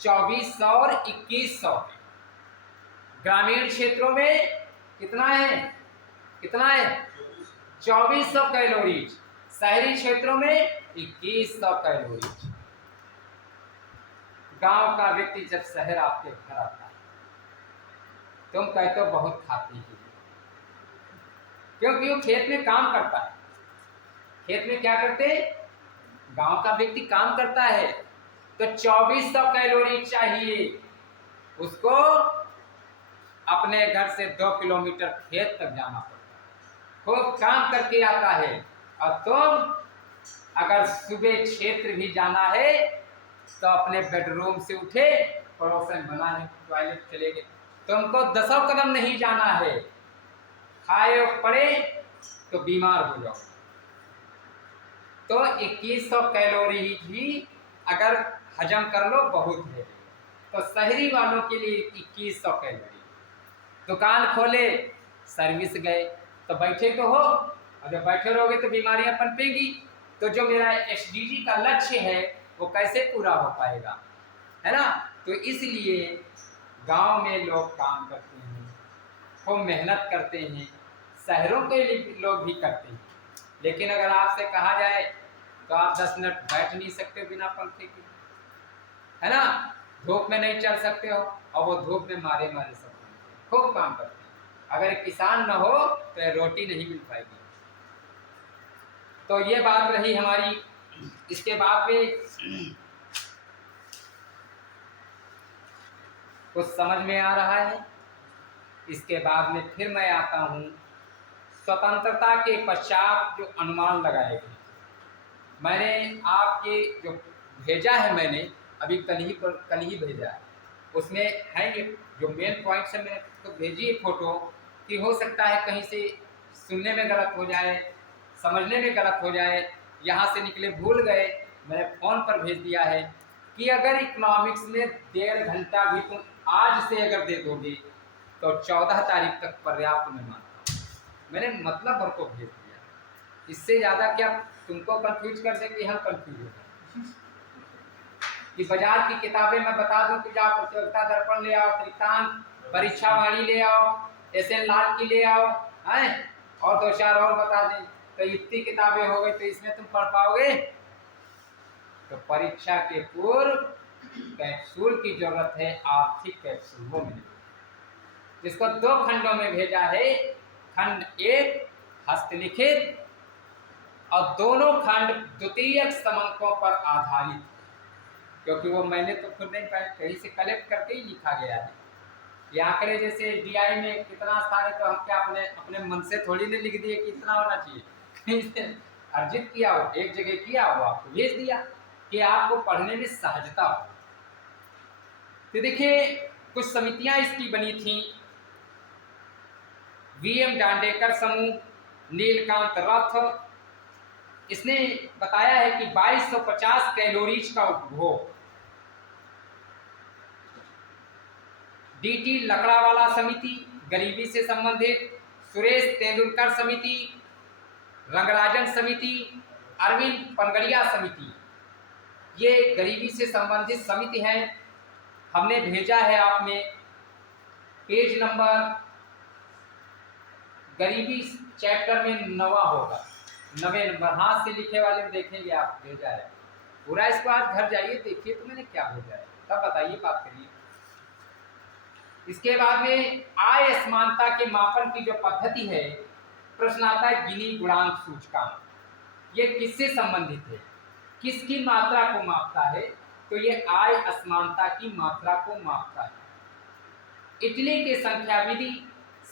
2400 और 2100 है। ग्रामीण क्षेत्रों में कितना है? 2400 कैलोरीज। शहरी क्षेत्रों में 2100 कैलोरीज। गांव का व्यक्ति जब शहर आपके घर आता है तुम कहते हो बहुत खाती है, क्योंकि वो खेत में काम करता है। खेत में क्या करते? गांव का व्यक्ति काम करता है तो 2400 कैलोरी चाहिए उसको। अपने घर से 2 किलोमीटर खेत तक जाना पड़ता है, खूब काम करके आता है। और तुम अगर सुबह क्षेत्र भी जाना है तो अपने बेडरूम से उठे, पड़ोसन बना है, टॉयलेट चले गए, तुमको 10 कदम नहीं जाना है, खाए पड़े तो बीमार हो जाओ। तो 2100 कैलोरी भी अगर हजम कर लो बहुत है। तो शहरी वालों के लिए 2100 कैलोरी। दुकान खोले, सर्विस गए तो बैठे तो हो, और जब बैठे रहोगे तो बीमारियां पनपेगी। तो जो मेरा एसडीजी का लक्ष्य है वो कैसे पूरा हो पाएगा, है ना? तो इसलिए गांव में लोग काम करते हैं, खूब मेहनत करते हैं, शहरों के लोग भी करते हैं। लेकिन अगर आपसे कहा जाए तो आप 10 मिनट बैठ नहीं सकते बिना पंखे के, है ना? धूप में नहीं चल सकते हो, और वो धूप में मारे मारे सब खूब काम करते हैं। अगर किसान न हो तो रोटी नहीं मिल पाएगी। तो ये बात रही हमारी। इसके बाद में कुछ समझ में आ रहा है? इसके बाद में फिर मैं आता हूँ स्वतंत्रता के पश्चात जो अनुमान लगाए गए। मैंने आपके जो भेजा है, मैंने अभी कल ही भेजा है, उसमें है ये जो मेन पॉइंट्स है मैंने तो भेजी है फोटो, कि हो सकता है कहीं से सुनने में गलत हो जाए, समझने में गलत हो जाए, यहाँ से निकले भूल गए। मैंने फ़ोन पर भेज दिया है कि अगर इकोनॉमिक्स में 1.5 घंटा भी तुम आज से अगर दे दोगे तो 14 तारीख तक पर्याप्त मैं मानता हूँ। मैंने मतलब भर को भेज दिया, इससे ज़्यादा क्या तुमको कंफ्यूज कर दे कि हम कंफ्यूज हो गए। कि बाजार की किताबें मैं बता दूं कि जाओ प्रतियोगिता दर्पण ले आओ, त्रितांत, परीक्षावाणी ले आओ, SN लाल की ले आओ, हैं, और 2-4 और बता दें, तो इतनी किताबें हो गई तो इसमें तुम पढ़ पाओगे? तो परीक्षा के पूर्व कैप्सूल की जरूरत है, आर्थिक कैप्सूल वो मिले, जिसको 2 खंडों में भेजा है। खंड 1 हस्तलिखित और दोनों खंड द्वितीयक समंकों पर आधारित, क्योंकि वो मैंने तो खुद नहीं कहीं से कलेक्ट करके ही लिखा गया है। ये आंकड़े जैसे DI में कितना स्थान है तो हम क्या अपने मन से थोड़ी ने लिख दिए कि इतना होना चाहिए, कहीं से अर्जित किया हो, एक जगह किया हो, आपको भेज दिया कि आपको पढ़ने में सहजता हो। तो देखिए कुछ समितियां इसकी बनी थी। VM डांडेकर समूह, नीलकांत रथ, इसने बताया है कि 2250 कैलोरीज का उपभोग DT लकड़ावाला समिति गरीबी से संबंधित, सुरेश तेंदुलकर समिति, रंगराजन समिति, अरविंद पनगड़िया समिति, ये गरीबी से संबंधित समिति है। हमने भेजा है आप में पेज नंबर, गरीबी चैप्टर में 9वां होगा, 9वें नंबर, हाथ से लिखे वाले में देखेंगे आप, भेजा है पूरा। इसको आज घर जाइए देखिए तो मैंने क्या भेजा है, तब बताइए, बात करिए। इसके बाद में आय असमानता के मापन की जो पद्धति है, प्रश्न आता है गिनी गुणांक सूचकांक, ये किससे संबंधित है, किसकी मात्रा को मापता है, तो ये आय असमानता की मात्रा को मापता है। इटली के संख्याविदी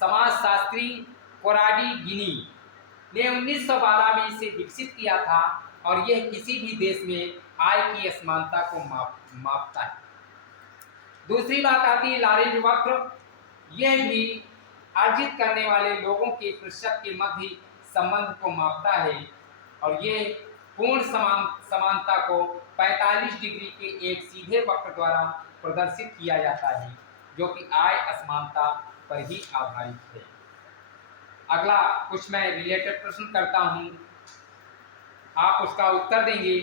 समाजशास्त्री कोराडी गिनी ने 1912 में इसे विकसित किया था और यह किसी भी देश में आय की असमानता को मापता है। दूसरी बात आती है लॉरेंज वक्र, यह भी अर्जित करने वाले लोगों के प्रतिशत के मध्य संबंध को मापता है और ये पूर्ण समानता को 45 डिग्री के एक सीधे वक्र द्वारा प्रदर्शित किया जाता है जो कि आय असमानता पर ही आधारित है। अगला कुछ मैं रिलेटेड प्रश्न करता हूं, आप उसका उत्तर देंगे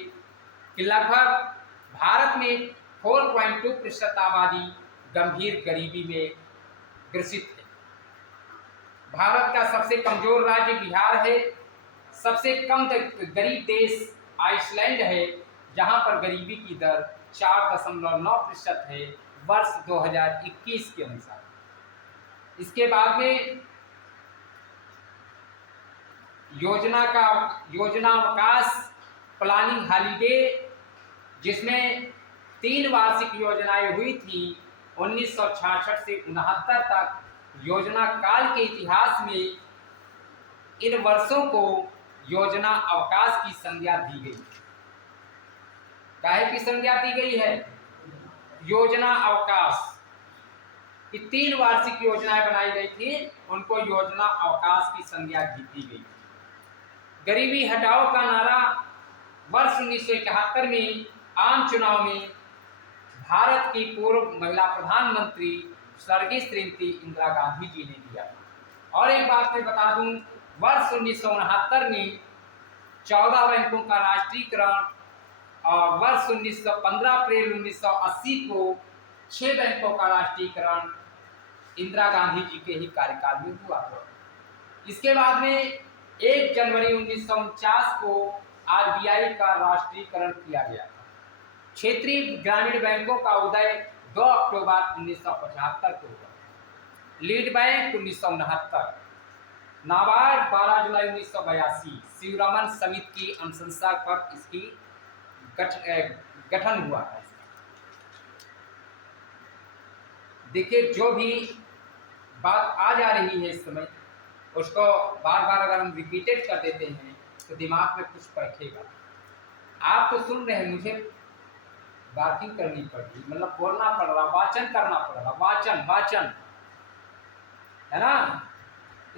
कि लगभग भारत में 4.2% आबादी गंभीर गरीबी में ग्रसित है। भारत का सबसे कमजोर राज्य बिहार है। सबसे कम गरीब देश आइसलैंड है, जहां पर गरीबी की दर 4.9% है वर्ष 2021 के अनुसार। इसके बाद में योजनावकाश प्लानिंग हॉलीडे, जिसमें 3 वार्षिक योजनाएं हुई थी 1966 से 69 तक। योजना काल के इतिहास में इन वर्षों को योजना अवकाश की संज्ञा दी गई। काहे की संज्ञा दी गई है? योजना अवकाश। 3 वार्षिक योजनाएं बनाई गई थी, उनको योजना अवकाश की संज्ञा दी गई। गरीबी हटाओ का नारा वर्ष 1971 में आम चुनाव में भारत की पूर्व महिला प्रधानमंत्री स्वर्गीय श्रीमती इंदिरा गांधी जी ने दिया। और एक बात मैं बता दूं, वर्ष 1969 में 14 बैंकों का राष्ट्रीयकरण और वर्ष 15 अप्रैल 1980 को 6 बैंकों का राष्ट्रीयकरण इंदिरा गांधी जी के ही कार्यकाल में हुआ था। इसके बाद में 1 जनवरी 1949 को RBI का राष्ट्रीयकरण किया गया था। क्षेत्रीय ग्रामीण बैंकों का उदय 2 अक्टूबर 1975 को हुआ। लीड बैंक 1969, नाबार्ड 12 जुलाई 1982, शिवरमन समिति की अनुशंसा पर इसकी गठन हुआ है। देखिए, जो भी बात आ जा रही है इस समय, उसको बार बार अगर हम रिपीटेड कर देते हैं तो दिमाग में कुछ बैठेगा। आप तो सुन रहे हैं, मुझे बातचीत करनी पड़ती, मतलब बोलना पड़ रहा, वाचन करना पड़ रहा, वाचन है ना।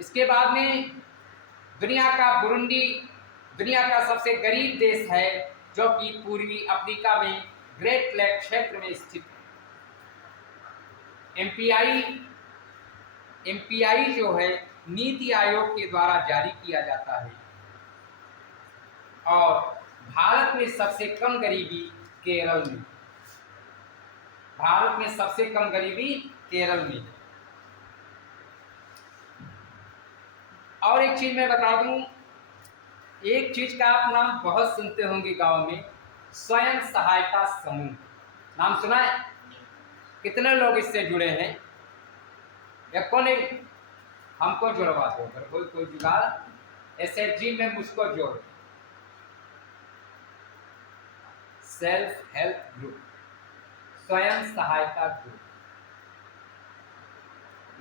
इसके बाद में दुनिया का बुरुंडी दुनिया का सबसे गरीब देश है, जो कि पूर्वी अफ्रीका में ग्रेट लेक क्षेत्र में स्थित है। एमपीआई जो है नीति आयोग के द्वारा जारी किया जाता है। और भारत में सबसे कम गरीबी केरल में, भारत में सबसे कम गरीबी केरल में है। और एक चीज मैं बता दूं, एक चीज का आप नाम बहुत सुनते होंगे गांव में, स्वयं सहायता समूह। नाम सुना है? कितने लोग इससे जुड़े हैं? या कौन हमको जुड़वा दो, अगर कोई जुगाड़। SHG में मुझको जोड़, सेल्फ हेल्प ग्रुप, स्वयं सहायता ग्रुप।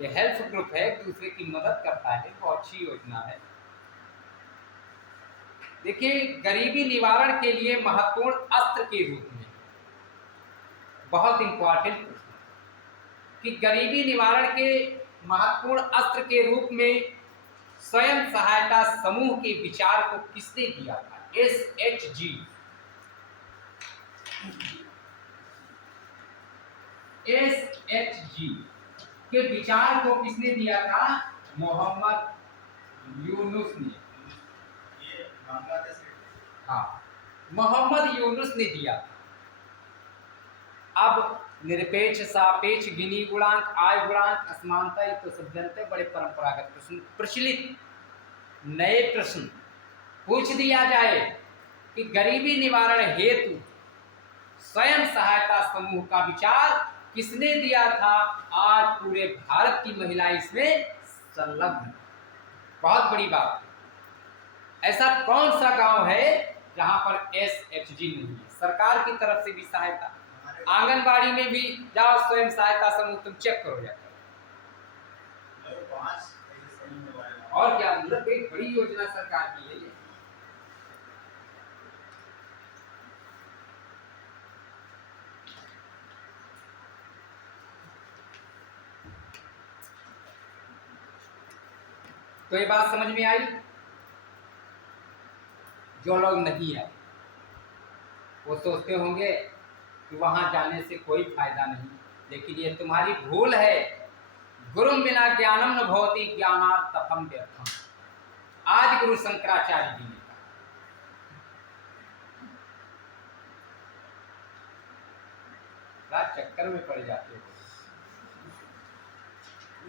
ये हेल्प ग्रुप है, दूसरे की मदद करता है, वो अच्छी योजना है। देखिए, गरीबी निवारण के लिए महत्वपूर्ण अस्त्र के रूप में, बहुत इंपॉर्टेंट प्रश्न, कि गरीबी निवारण के महत्वपूर्ण अस्त्र के रूप में स्वयं सहायता समूह के विचार को किसने दिया था? SHG। SHG के विचार को किसने दिया था? मोहम्मद यूनुस ने। ये बांग्लादेश में। हाँ, मोहम्मद यूनुस ने दिया। अब निरपेक्ष, सापेक्ष, गिनी गुणांक, आय गुणांक, असमानता, ये तो सब जानते हैं, बड़े परंपरागत प्रश्न। प्रचलित नए प्रश्न पूछ दिया जाए कि गरीबी निवारण हेतु स्वयं सहायता समूह का विचार किसने दिया था? आज पूरे भारत की महिलाएं इसमें संलग्न। बहुत बड़ी बात है। ऐसा कौन सा गांव है जहां पर SHG नहीं है? सरकार की तरफ से भी सहायता, आंगनबाड़ी में भी जाओ, स्वयं सहायता समूह तुम चेक करो जाकर। और क्या, मतलब एक बड़ी योजना सरकार की है ये। तो ये बात समझ में आई? जो लोग नहीं आए वो सोचते होंगे कि वहां जाने से कोई फायदा नहीं, लेकिन ये तुम्हारी भूल है। गुरुम बिना ज्ञानम न भवति, ज्ञानार्थम व्यर्थम। आज गुरु शंकराचार्य जी ने कहा, चक्कर में पड़ जाते हो।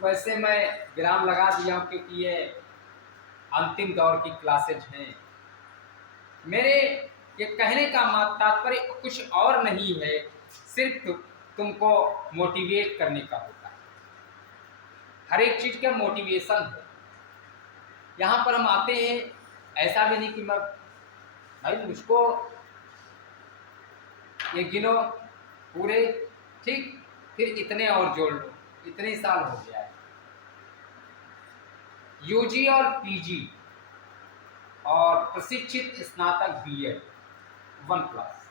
वैसे मैं विराम लगा दिया हूं क्योंकि ये अंतिम दौर की क्लासेज हैं। मेरे ये कहने का तात्पर्य कुछ और नहीं है, सिर्फ तुमको मोटिवेट करने का होता है। हर एक चीज का मोटिवेशन है। यहाँ पर हम आते हैं, ऐसा भी नहीं कि मैं भाई मुझको ये गिनो पूरे, ठीक, फिर इतने और जोड़ लो, इतने साल हो गया है। UG और PG और प्रशिक्षित स्नातक BEd 1+,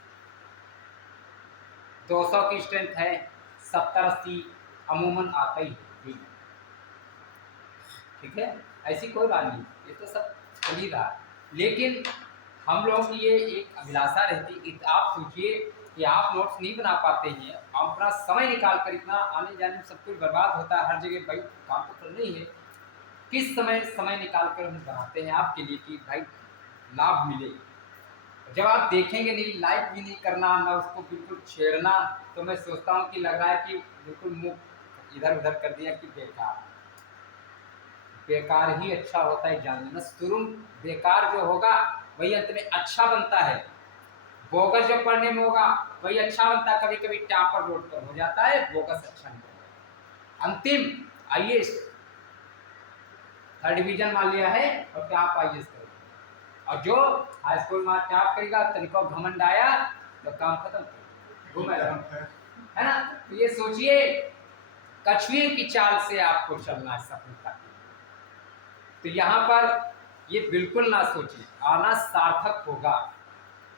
200 की स्ट्रेंथ है, 70-80 अमूमन आता ही है। ठीक है, ऐसी कोई बात नहीं, ये तो सब चल ही रहा है। लेकिन हम लोगों की ये एक अभिलाषा रहती। आप सोचिए कि आप नोट्स नहीं बना पाते हैं, आप अपना समय निकाल कर, इतना आने जाने में सब कुछ बर्बाद होता है, हर जगह भाई काम तो कर नहीं है, किस समय निकाल कर हम बनाते हैं आपके लिए कि भाई लाभ मिले। जब आप देखेंगे नहीं, लाइक भी नहीं करना, ना उसको बिल्कुल छेड़ना, तो मैं सोचता हूँ कि लग रहा है कि बिल्कुल मुंह इधर उधर कर दिया कि बेकार। बेकार ही अच्छा होता है, जान लेना। शुरू बेकार जो होगा वही अंत में अच्छा बनता है। बोगस जो पढ़ने में होगा वही अच्छा बनता है। कभी कभी टापर रोड पर हो जाता है, बोगस अच्छा नहीं बनता। अंतिम IAS 3rd डिवीजन मान लिया है और टाप IAS करेगा, और जो हाई स्कूल में टाप करेगा, तनिको घमंड आया तो काम खत्म, घूमेगा, है ना। तो ये सोचिए, कछुए की चाल से आपको चलना है सफलता की। तो यहाँ पर ये बिल्कुल ना सोचिए, आना सार्थक होगा।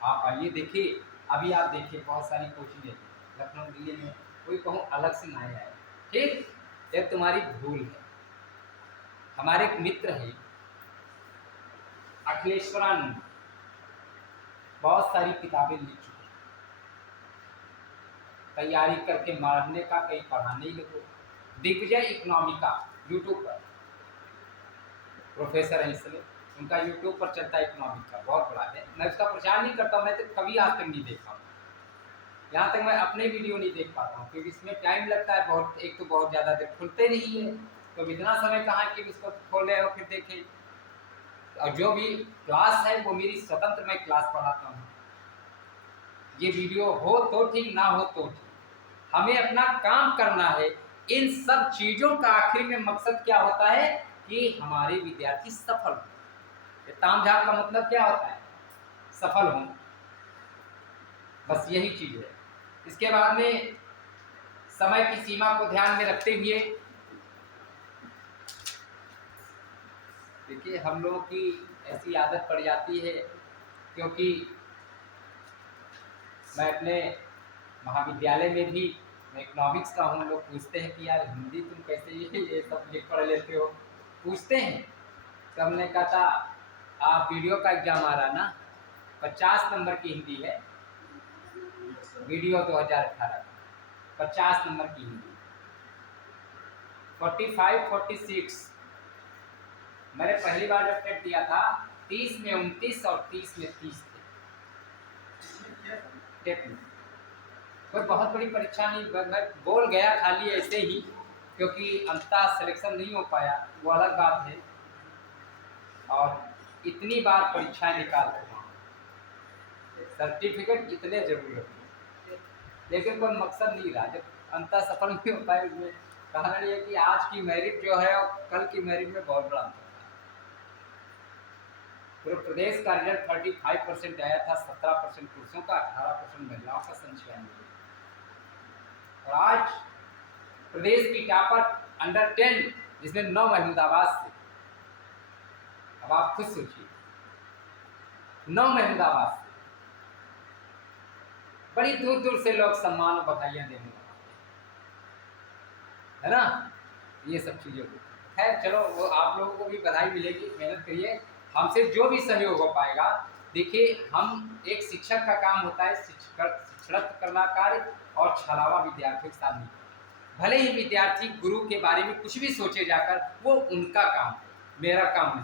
आप आइए, देखिए, अभी आप देखिए बहुत सारी कोचिंग है लखनऊ दिल्ली में, कोई कहूँ अलग से ना आए, ठीक, ये तुम्हारी भूल है। हमारे एक मित्र हैं अखिलेश्वरानंद, बहुत सारी किताबें लिख चुके, तैयारी करके मारने का, कहीं पढ़ाने ही लगो। दिग्विजय इकोनॉमिका यूट्यूब पर प्रोफेसर है, इसलिए उनका यूट्यूब पर चलता है, इकोनॉमिक का बहुत बड़ा है। मैं उसका प्रचार नहीं करता हूँ, मैं तो कभी आज तक नहीं देखा हूँ, यहाँ तक मैं अपने वीडियो नहीं देख पाता हूँ, क्योंकि इसमें टाइम लगता है बहुत। एक तो बहुत ज़्यादा देर खुलते नहीं है, तो इतना समय कहाँ कि इसको खोले और फिर देखें। और जो भी क्लास है वो मेरी स्वतंत्र, मैं क्लास पढ़ाता हूँ। ये वीडियो हो तो ठीक, ना हो तो ठीक, हमें अपना काम करना है। इन सब चीज़ों का आखिर में मकसद क्या होता है कि हमारे विद्यार्थी सफल हों। तामझाम का मतलब क्या होता है? सफल हों, बस यही चीज़ है। इसके बाद में समय की सीमा को ध्यान में रखते हुए देखिए, हम लोगों की ऐसी आदत पड़ जाती है, क्योंकि मैं अपने महाविद्यालय में भी, मैं इकोनॉमिक्स का हूँ, लोग पूछते हैं कि यार हिंदी तुम कैसे ये सब लिख पढ़ लेते हो, पूछते हैं। तो हमने कहा था, आप वीडियो का एग्जाम आ रहा ना, 50 नंबर की हिंदी है, वीडियो 2018 50 नंबर की हिंदी, 45 46। मैंने पहली बार जब टेट दिया था 30 में 29 और 30 में 30 थे टेट में। कोई बहुत बड़ी परीक्षा नहीं, मैं बोल गया खाली ऐसे ही, क्योंकि अंततः सिलेक्शन नहीं हो पाया, वो अलग बात है। और इतनी बार परीक्षाएं निकाल रहे हैं, सर्टिफिकेट इतने जरूरी होते हैं, लेकिन कोई मकसद नहीं रहा, जब अंततः सफल नहीं हो पाए। उसमें कारण ये कि आज की मेरिट जो है और कल की मेरिट में बहुत बड़ा अंतर है। पूरे प्रदेश का रिजल्ट 35% आया था, 17% पुरुषों का, 18% महिलाओं का संचयन। और आज प्रदेश की टॉपर अंडर 10 जिसमें 9 महमूदाबाद से। अब आप खुद सोचिए, 9 महमूदाबाद से, बड़ी दूर दूर से लोग सम्मान और बधाइयाँ देने वाले है ना, ये सब चीज़ों को। खैर चलो, वो आप लोगों को भी बधाई मिलेगी, मेहनत करिए, हमसे जो भी सहयोग हो पाएगा। देखिए, हम एक शिक्षक का काम होता है शिक्षण करना कार्य, और छलावा विद्यार्थियों के साथ नहीं। भले ही विद्यार्थी गुरु के बारे में कुछ भी सोचे जाकर, वो उनका काम है, मेरा काम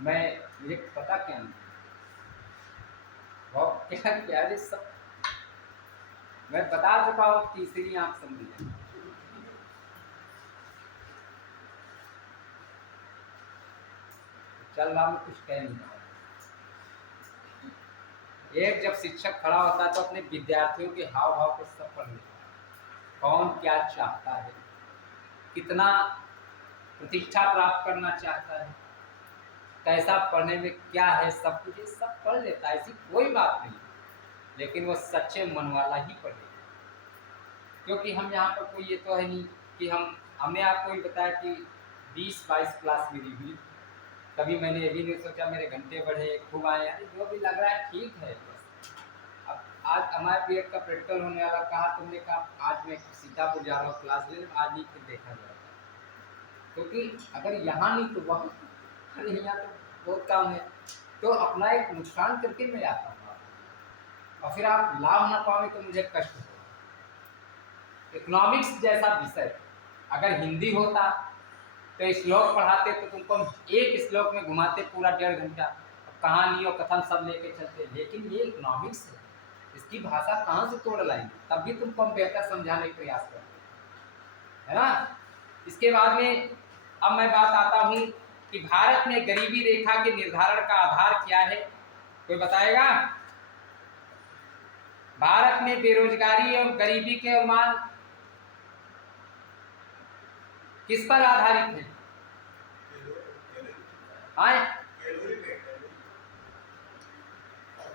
नहीं। मुझे पता क्या नहीं, क्या है सब मैं बता चुका हूँ, तीसरी आंख समझ। चल रहा, मैं कुछ कह नहीं रहा। एक जब शिक्षक खड़ा होता है तो अपने विद्यार्थियों के हाव भाव को सब पढ़ लेता है, कौन क्या चाहता है, कितना प्रतिष्ठा प्राप्त करना चाहता है, कैसा पढ़ने में क्या है, सब कुछ ये सब पढ़ लेता है, ऐसी कोई बात नहीं। लेकिन वो सच्चे मन वाला ही पढ़ेगा, क्योंकि हम यहाँ पर कोई ये तो है नहीं कि हमने आपको ही बताया कि 20-22 क्लास मेरी हुई। कभी मैंने ये भी नहीं सोचा मेरे घंटे बढ़े, खूब आए, अरे जो भी लग रहा है ठीक है बस। अब आज हमारे पीरियड का प्रैक्टिकल होने वाला, कहा तुमने, कहा आज मैं सीतापुर जा रहा हूँ क्लास लेने, आज नहीं फिर देखा जाएगा, क्योंकि अगर यहाँ नहीं तो वहाँ, अरे यहाँ तो बहुत काम है। तो अपना एक नुकसान करके मैं आता हूँ, और फिर आप लाभ ना पाओगे तो मुझे कष्ट होगा। इकोनॉमिक्स जैसा विषय अगर हिंदी होता तो श्लोक पढ़ाते तो तुमको एक श्लोक में घुमाते पूरा 1.5 घंटा, कहानी और कथन सब लेके चलते। लेकिन ये इकोनॉमिक्स है, इसकी भाषा कहाँ से तोड़ लाएंगे, तब भी तुमको हम बेहतर समझाने का प्रयास करते, है ना। इसके बाद में अब मैं बात आता हूँ कि भारत में गरीबी रेखा के निर्धारण का आधार क्या है, कोई बताएगा। भारत में बेरोजगारी और गरीबी के अनुमान किस पर आधारित है?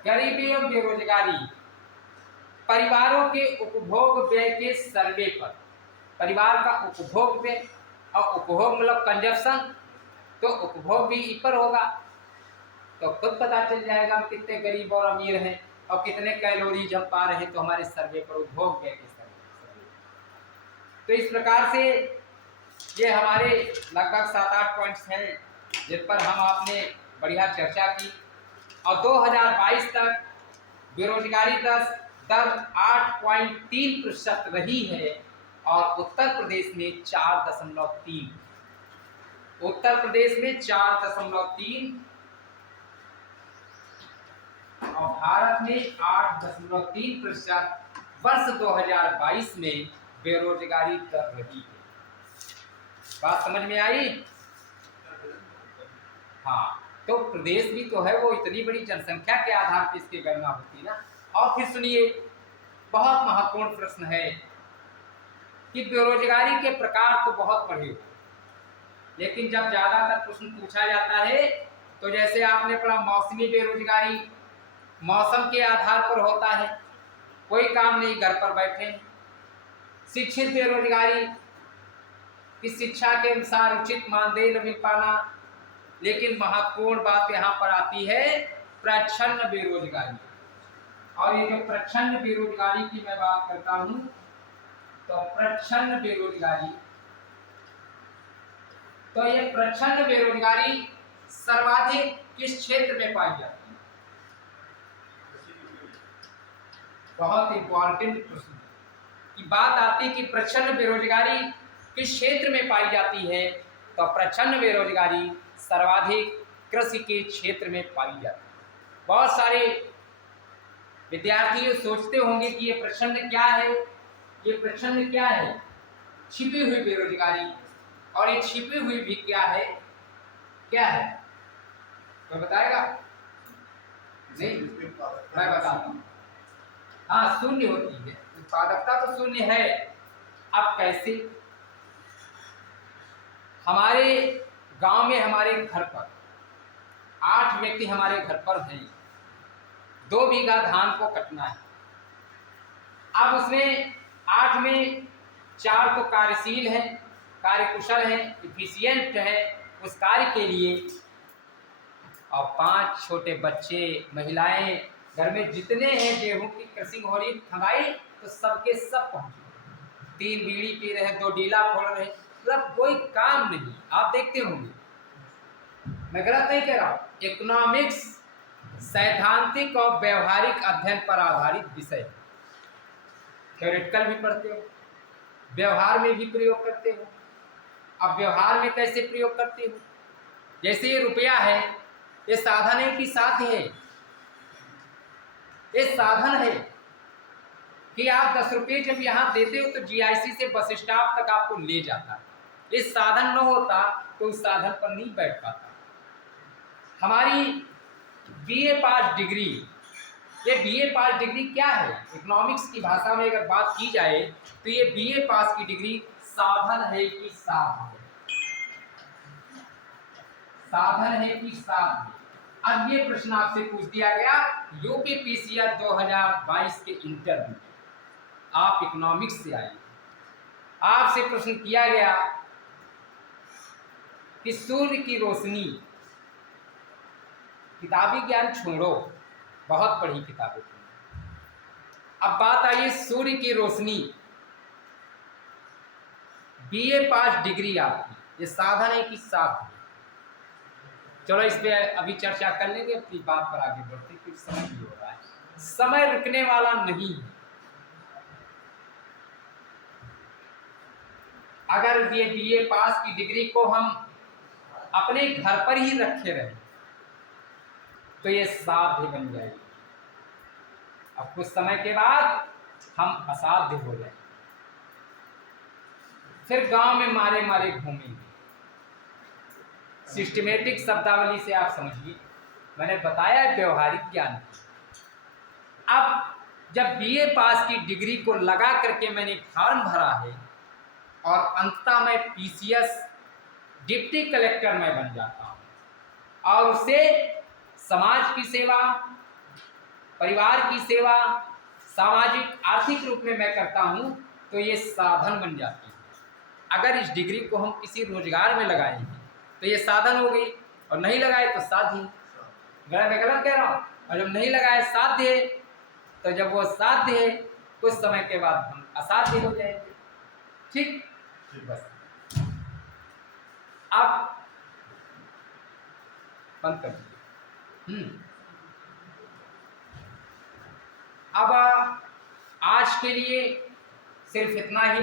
गरीबी और बेरोजगारी परिवारों के उपभोग व्यय के सर्वे पर। परिवार का उपभोग व्यय, और उपभोग मतलब कंजप्शन, तो उपभोग भी ई पर होगा, तो खुद पता चल जाएगा हम कितने गरीब और अमीर हैं और कितने कैलोरीज हम पा रहे हैं, तो हमारे सर्वे पर, उपभोग व्यय के सर्वे। तो इस प्रकार से ये हमारे लगभग 7-8 पॉइंट्स हैं जिन पर हम आपने बढ़िया चर्चा की। और 2022 तक बेरोजगारी दर 8.3% रही है, और उत्तर प्रदेश में 4.3, उत्तर प्रदेश में 4.3 और भारत में 8.3% वर्ष 2022 में बेरोजगारी दर रही है। बात समझ में आई? हाँ, तो प्रदेश भी तो है, वो इतनी बड़ी जनसंख्या के आधार पर इसकी गणना होती है ना। और फिर सुनिए, बहुत महत्वपूर्ण प्रश्न है कि बेरोजगारी के प्रकार तो बहुत पढ़े हो, लेकिन जब ज्यादातर प्रश्न पूछा जाता है तो जैसे आपने पढ़ा मौसमी बेरोजगारी, मौसम के आधार पर होता है, कोई काम नहीं, घर पर बैठे। शिक्षित बेरोजगारी कि शिक्षा के अनुसार उचित मानदेय न मिल पाना। लेकिन महत्वपूर्ण बात यहाँ पर आती है प्रच्छन्न बेरोजगारी। और ये जो प्रच्छन्न बेरोजगारी की मैं बात करता हूँ, तो प्रच्छन्न बेरोजगारी, तो ये प्रच्छन्न बेरोजगारी सर्वाधिक किस क्षेत्र में पाई जाती है? बहुत इंपॉर्टेंट प्रश्न की बात आती है कि प्रच्छन्न बेरोजगारी किस क्षेत्र में पाई जाती है, तो प्रचंड बेरोजगारी सर्वाधिक कृषि के क्षेत्र में पाई जाती है। बहुत सारे विद्यार्थी सोचते होंगे कि ये प्रचंड क्या है, ये प्रचंड क्या है, छिपी हुई बेरोजगारी, और ये छिपी हुई भी क्या है, क्या है, तो बताएगा? नहीं, मैं बताता हूँ। हाँ, शून्य होती है, उत्पादकता तो शून्य है। अब कैसे? हमारे गांव में हमारे घर पर 8 व्यक्ति हमारे घर पर हैं, 2 बीघा धान को कटना है। अब उसमें 8 में 4 तो कार्यशील हैं, कार्यकुशल हैं, इफिशियंट हैं उस कार्य के लिए, और 5 छोटे बच्चे, महिलाएं, घर में जितने हैं, गेहूं की क्रशिंग हो रही, खनाई, तो सबके सब पहुंचे। 3 बीड़ी पी रहे, 2 डीला फोड़ रहे, मतलब कोई काम नहीं। आप देखते होंगे, मैं गलत नहीं कह रहा हूं। इकोनॉमिक्स सैद्धांतिक और व्यवहारिक अध्ययन पर आधारित विषय, थ्योरेटिकल भी पढ़ते हो, व्यवहार में भी प्रयोग करते हो। अब व्यवहार में कैसे प्रयोग करते हो? जैसे ये रुपया है, ये साधन है कि साध्य है? ये साधन है कि आप 10 रुपये जब यहाँ देते हो तो जीआईसी से बस स्टॉप तक आपको ले जाता है। ये साधन न होता तो उस साधन पर नहीं बैठ पाता। हमारी बीए पास डिग्री, ये बीए पास डिग्री क्या है? इकोनॉमिक्स की भाषा में अगर बात की जाए तो ये बीए पास की डिग्री साधन है कि साध्य है? साधन है कि साध्य? अब ये प्रश्न आपसे पूछ दिया गया यूपीपीसीआर 2022 के इंटरव्यू, आप इकोनॉमिक्स से आए, आपसे प्रश्न किया गया कि सूर्य की रोशनी, किताबी ज्ञान छोड़ो, बहुत पढ़ी किताबें, अब बात आई सूर्य की रोशनी, बीए पास डिग्री आपकी, ये साधन है कि साध्य? चलो इस पे अभी चर्चा कर लेंगे, अपनी बात पर आगे बढ़ते, कुछ समय भी हो रहा है, समय रुकने वाला नहीं है। अगर ये बीए पास की डिग्री को हम अपने घर पर ही रखे रहे तो ये साध्य बन जाएगी। अब कुछ समय के बाद हम असाध्य हो जाएंगे, फिर गांव में मारे मारे घूमेंगे। सिस्टमेटिक शब्दावली से आप समझिए, मैंने बताया व्यवहारिक ज्ञान। अब जब बीए पास की डिग्री को लगा करके मैंने फॉर्म भरा है और अंततः मैं पीसीएस डिप्टी कलेक्टर में बन जाता हूं और उससे समाज की सेवा, परिवार की सेवा, सामाजिक आर्थिक रूप में मैं करता हूं, तो ये साधन बन जाती है। अगर इस डिग्री को हम किसी रोजगार में लगाएंगे तो ये साधन हो गई, और नहीं लगाए तो साध्य। मैं गलत कह रहा हूं? और जब नहीं लगाए साध्य है, तो जब वो साध्य है कुछ समय के बाद हम असाध्य हो जाएंगे। ठीक, बस आप बंद कर दीजिए। अब आज के लिए सिर्फ इतना ही।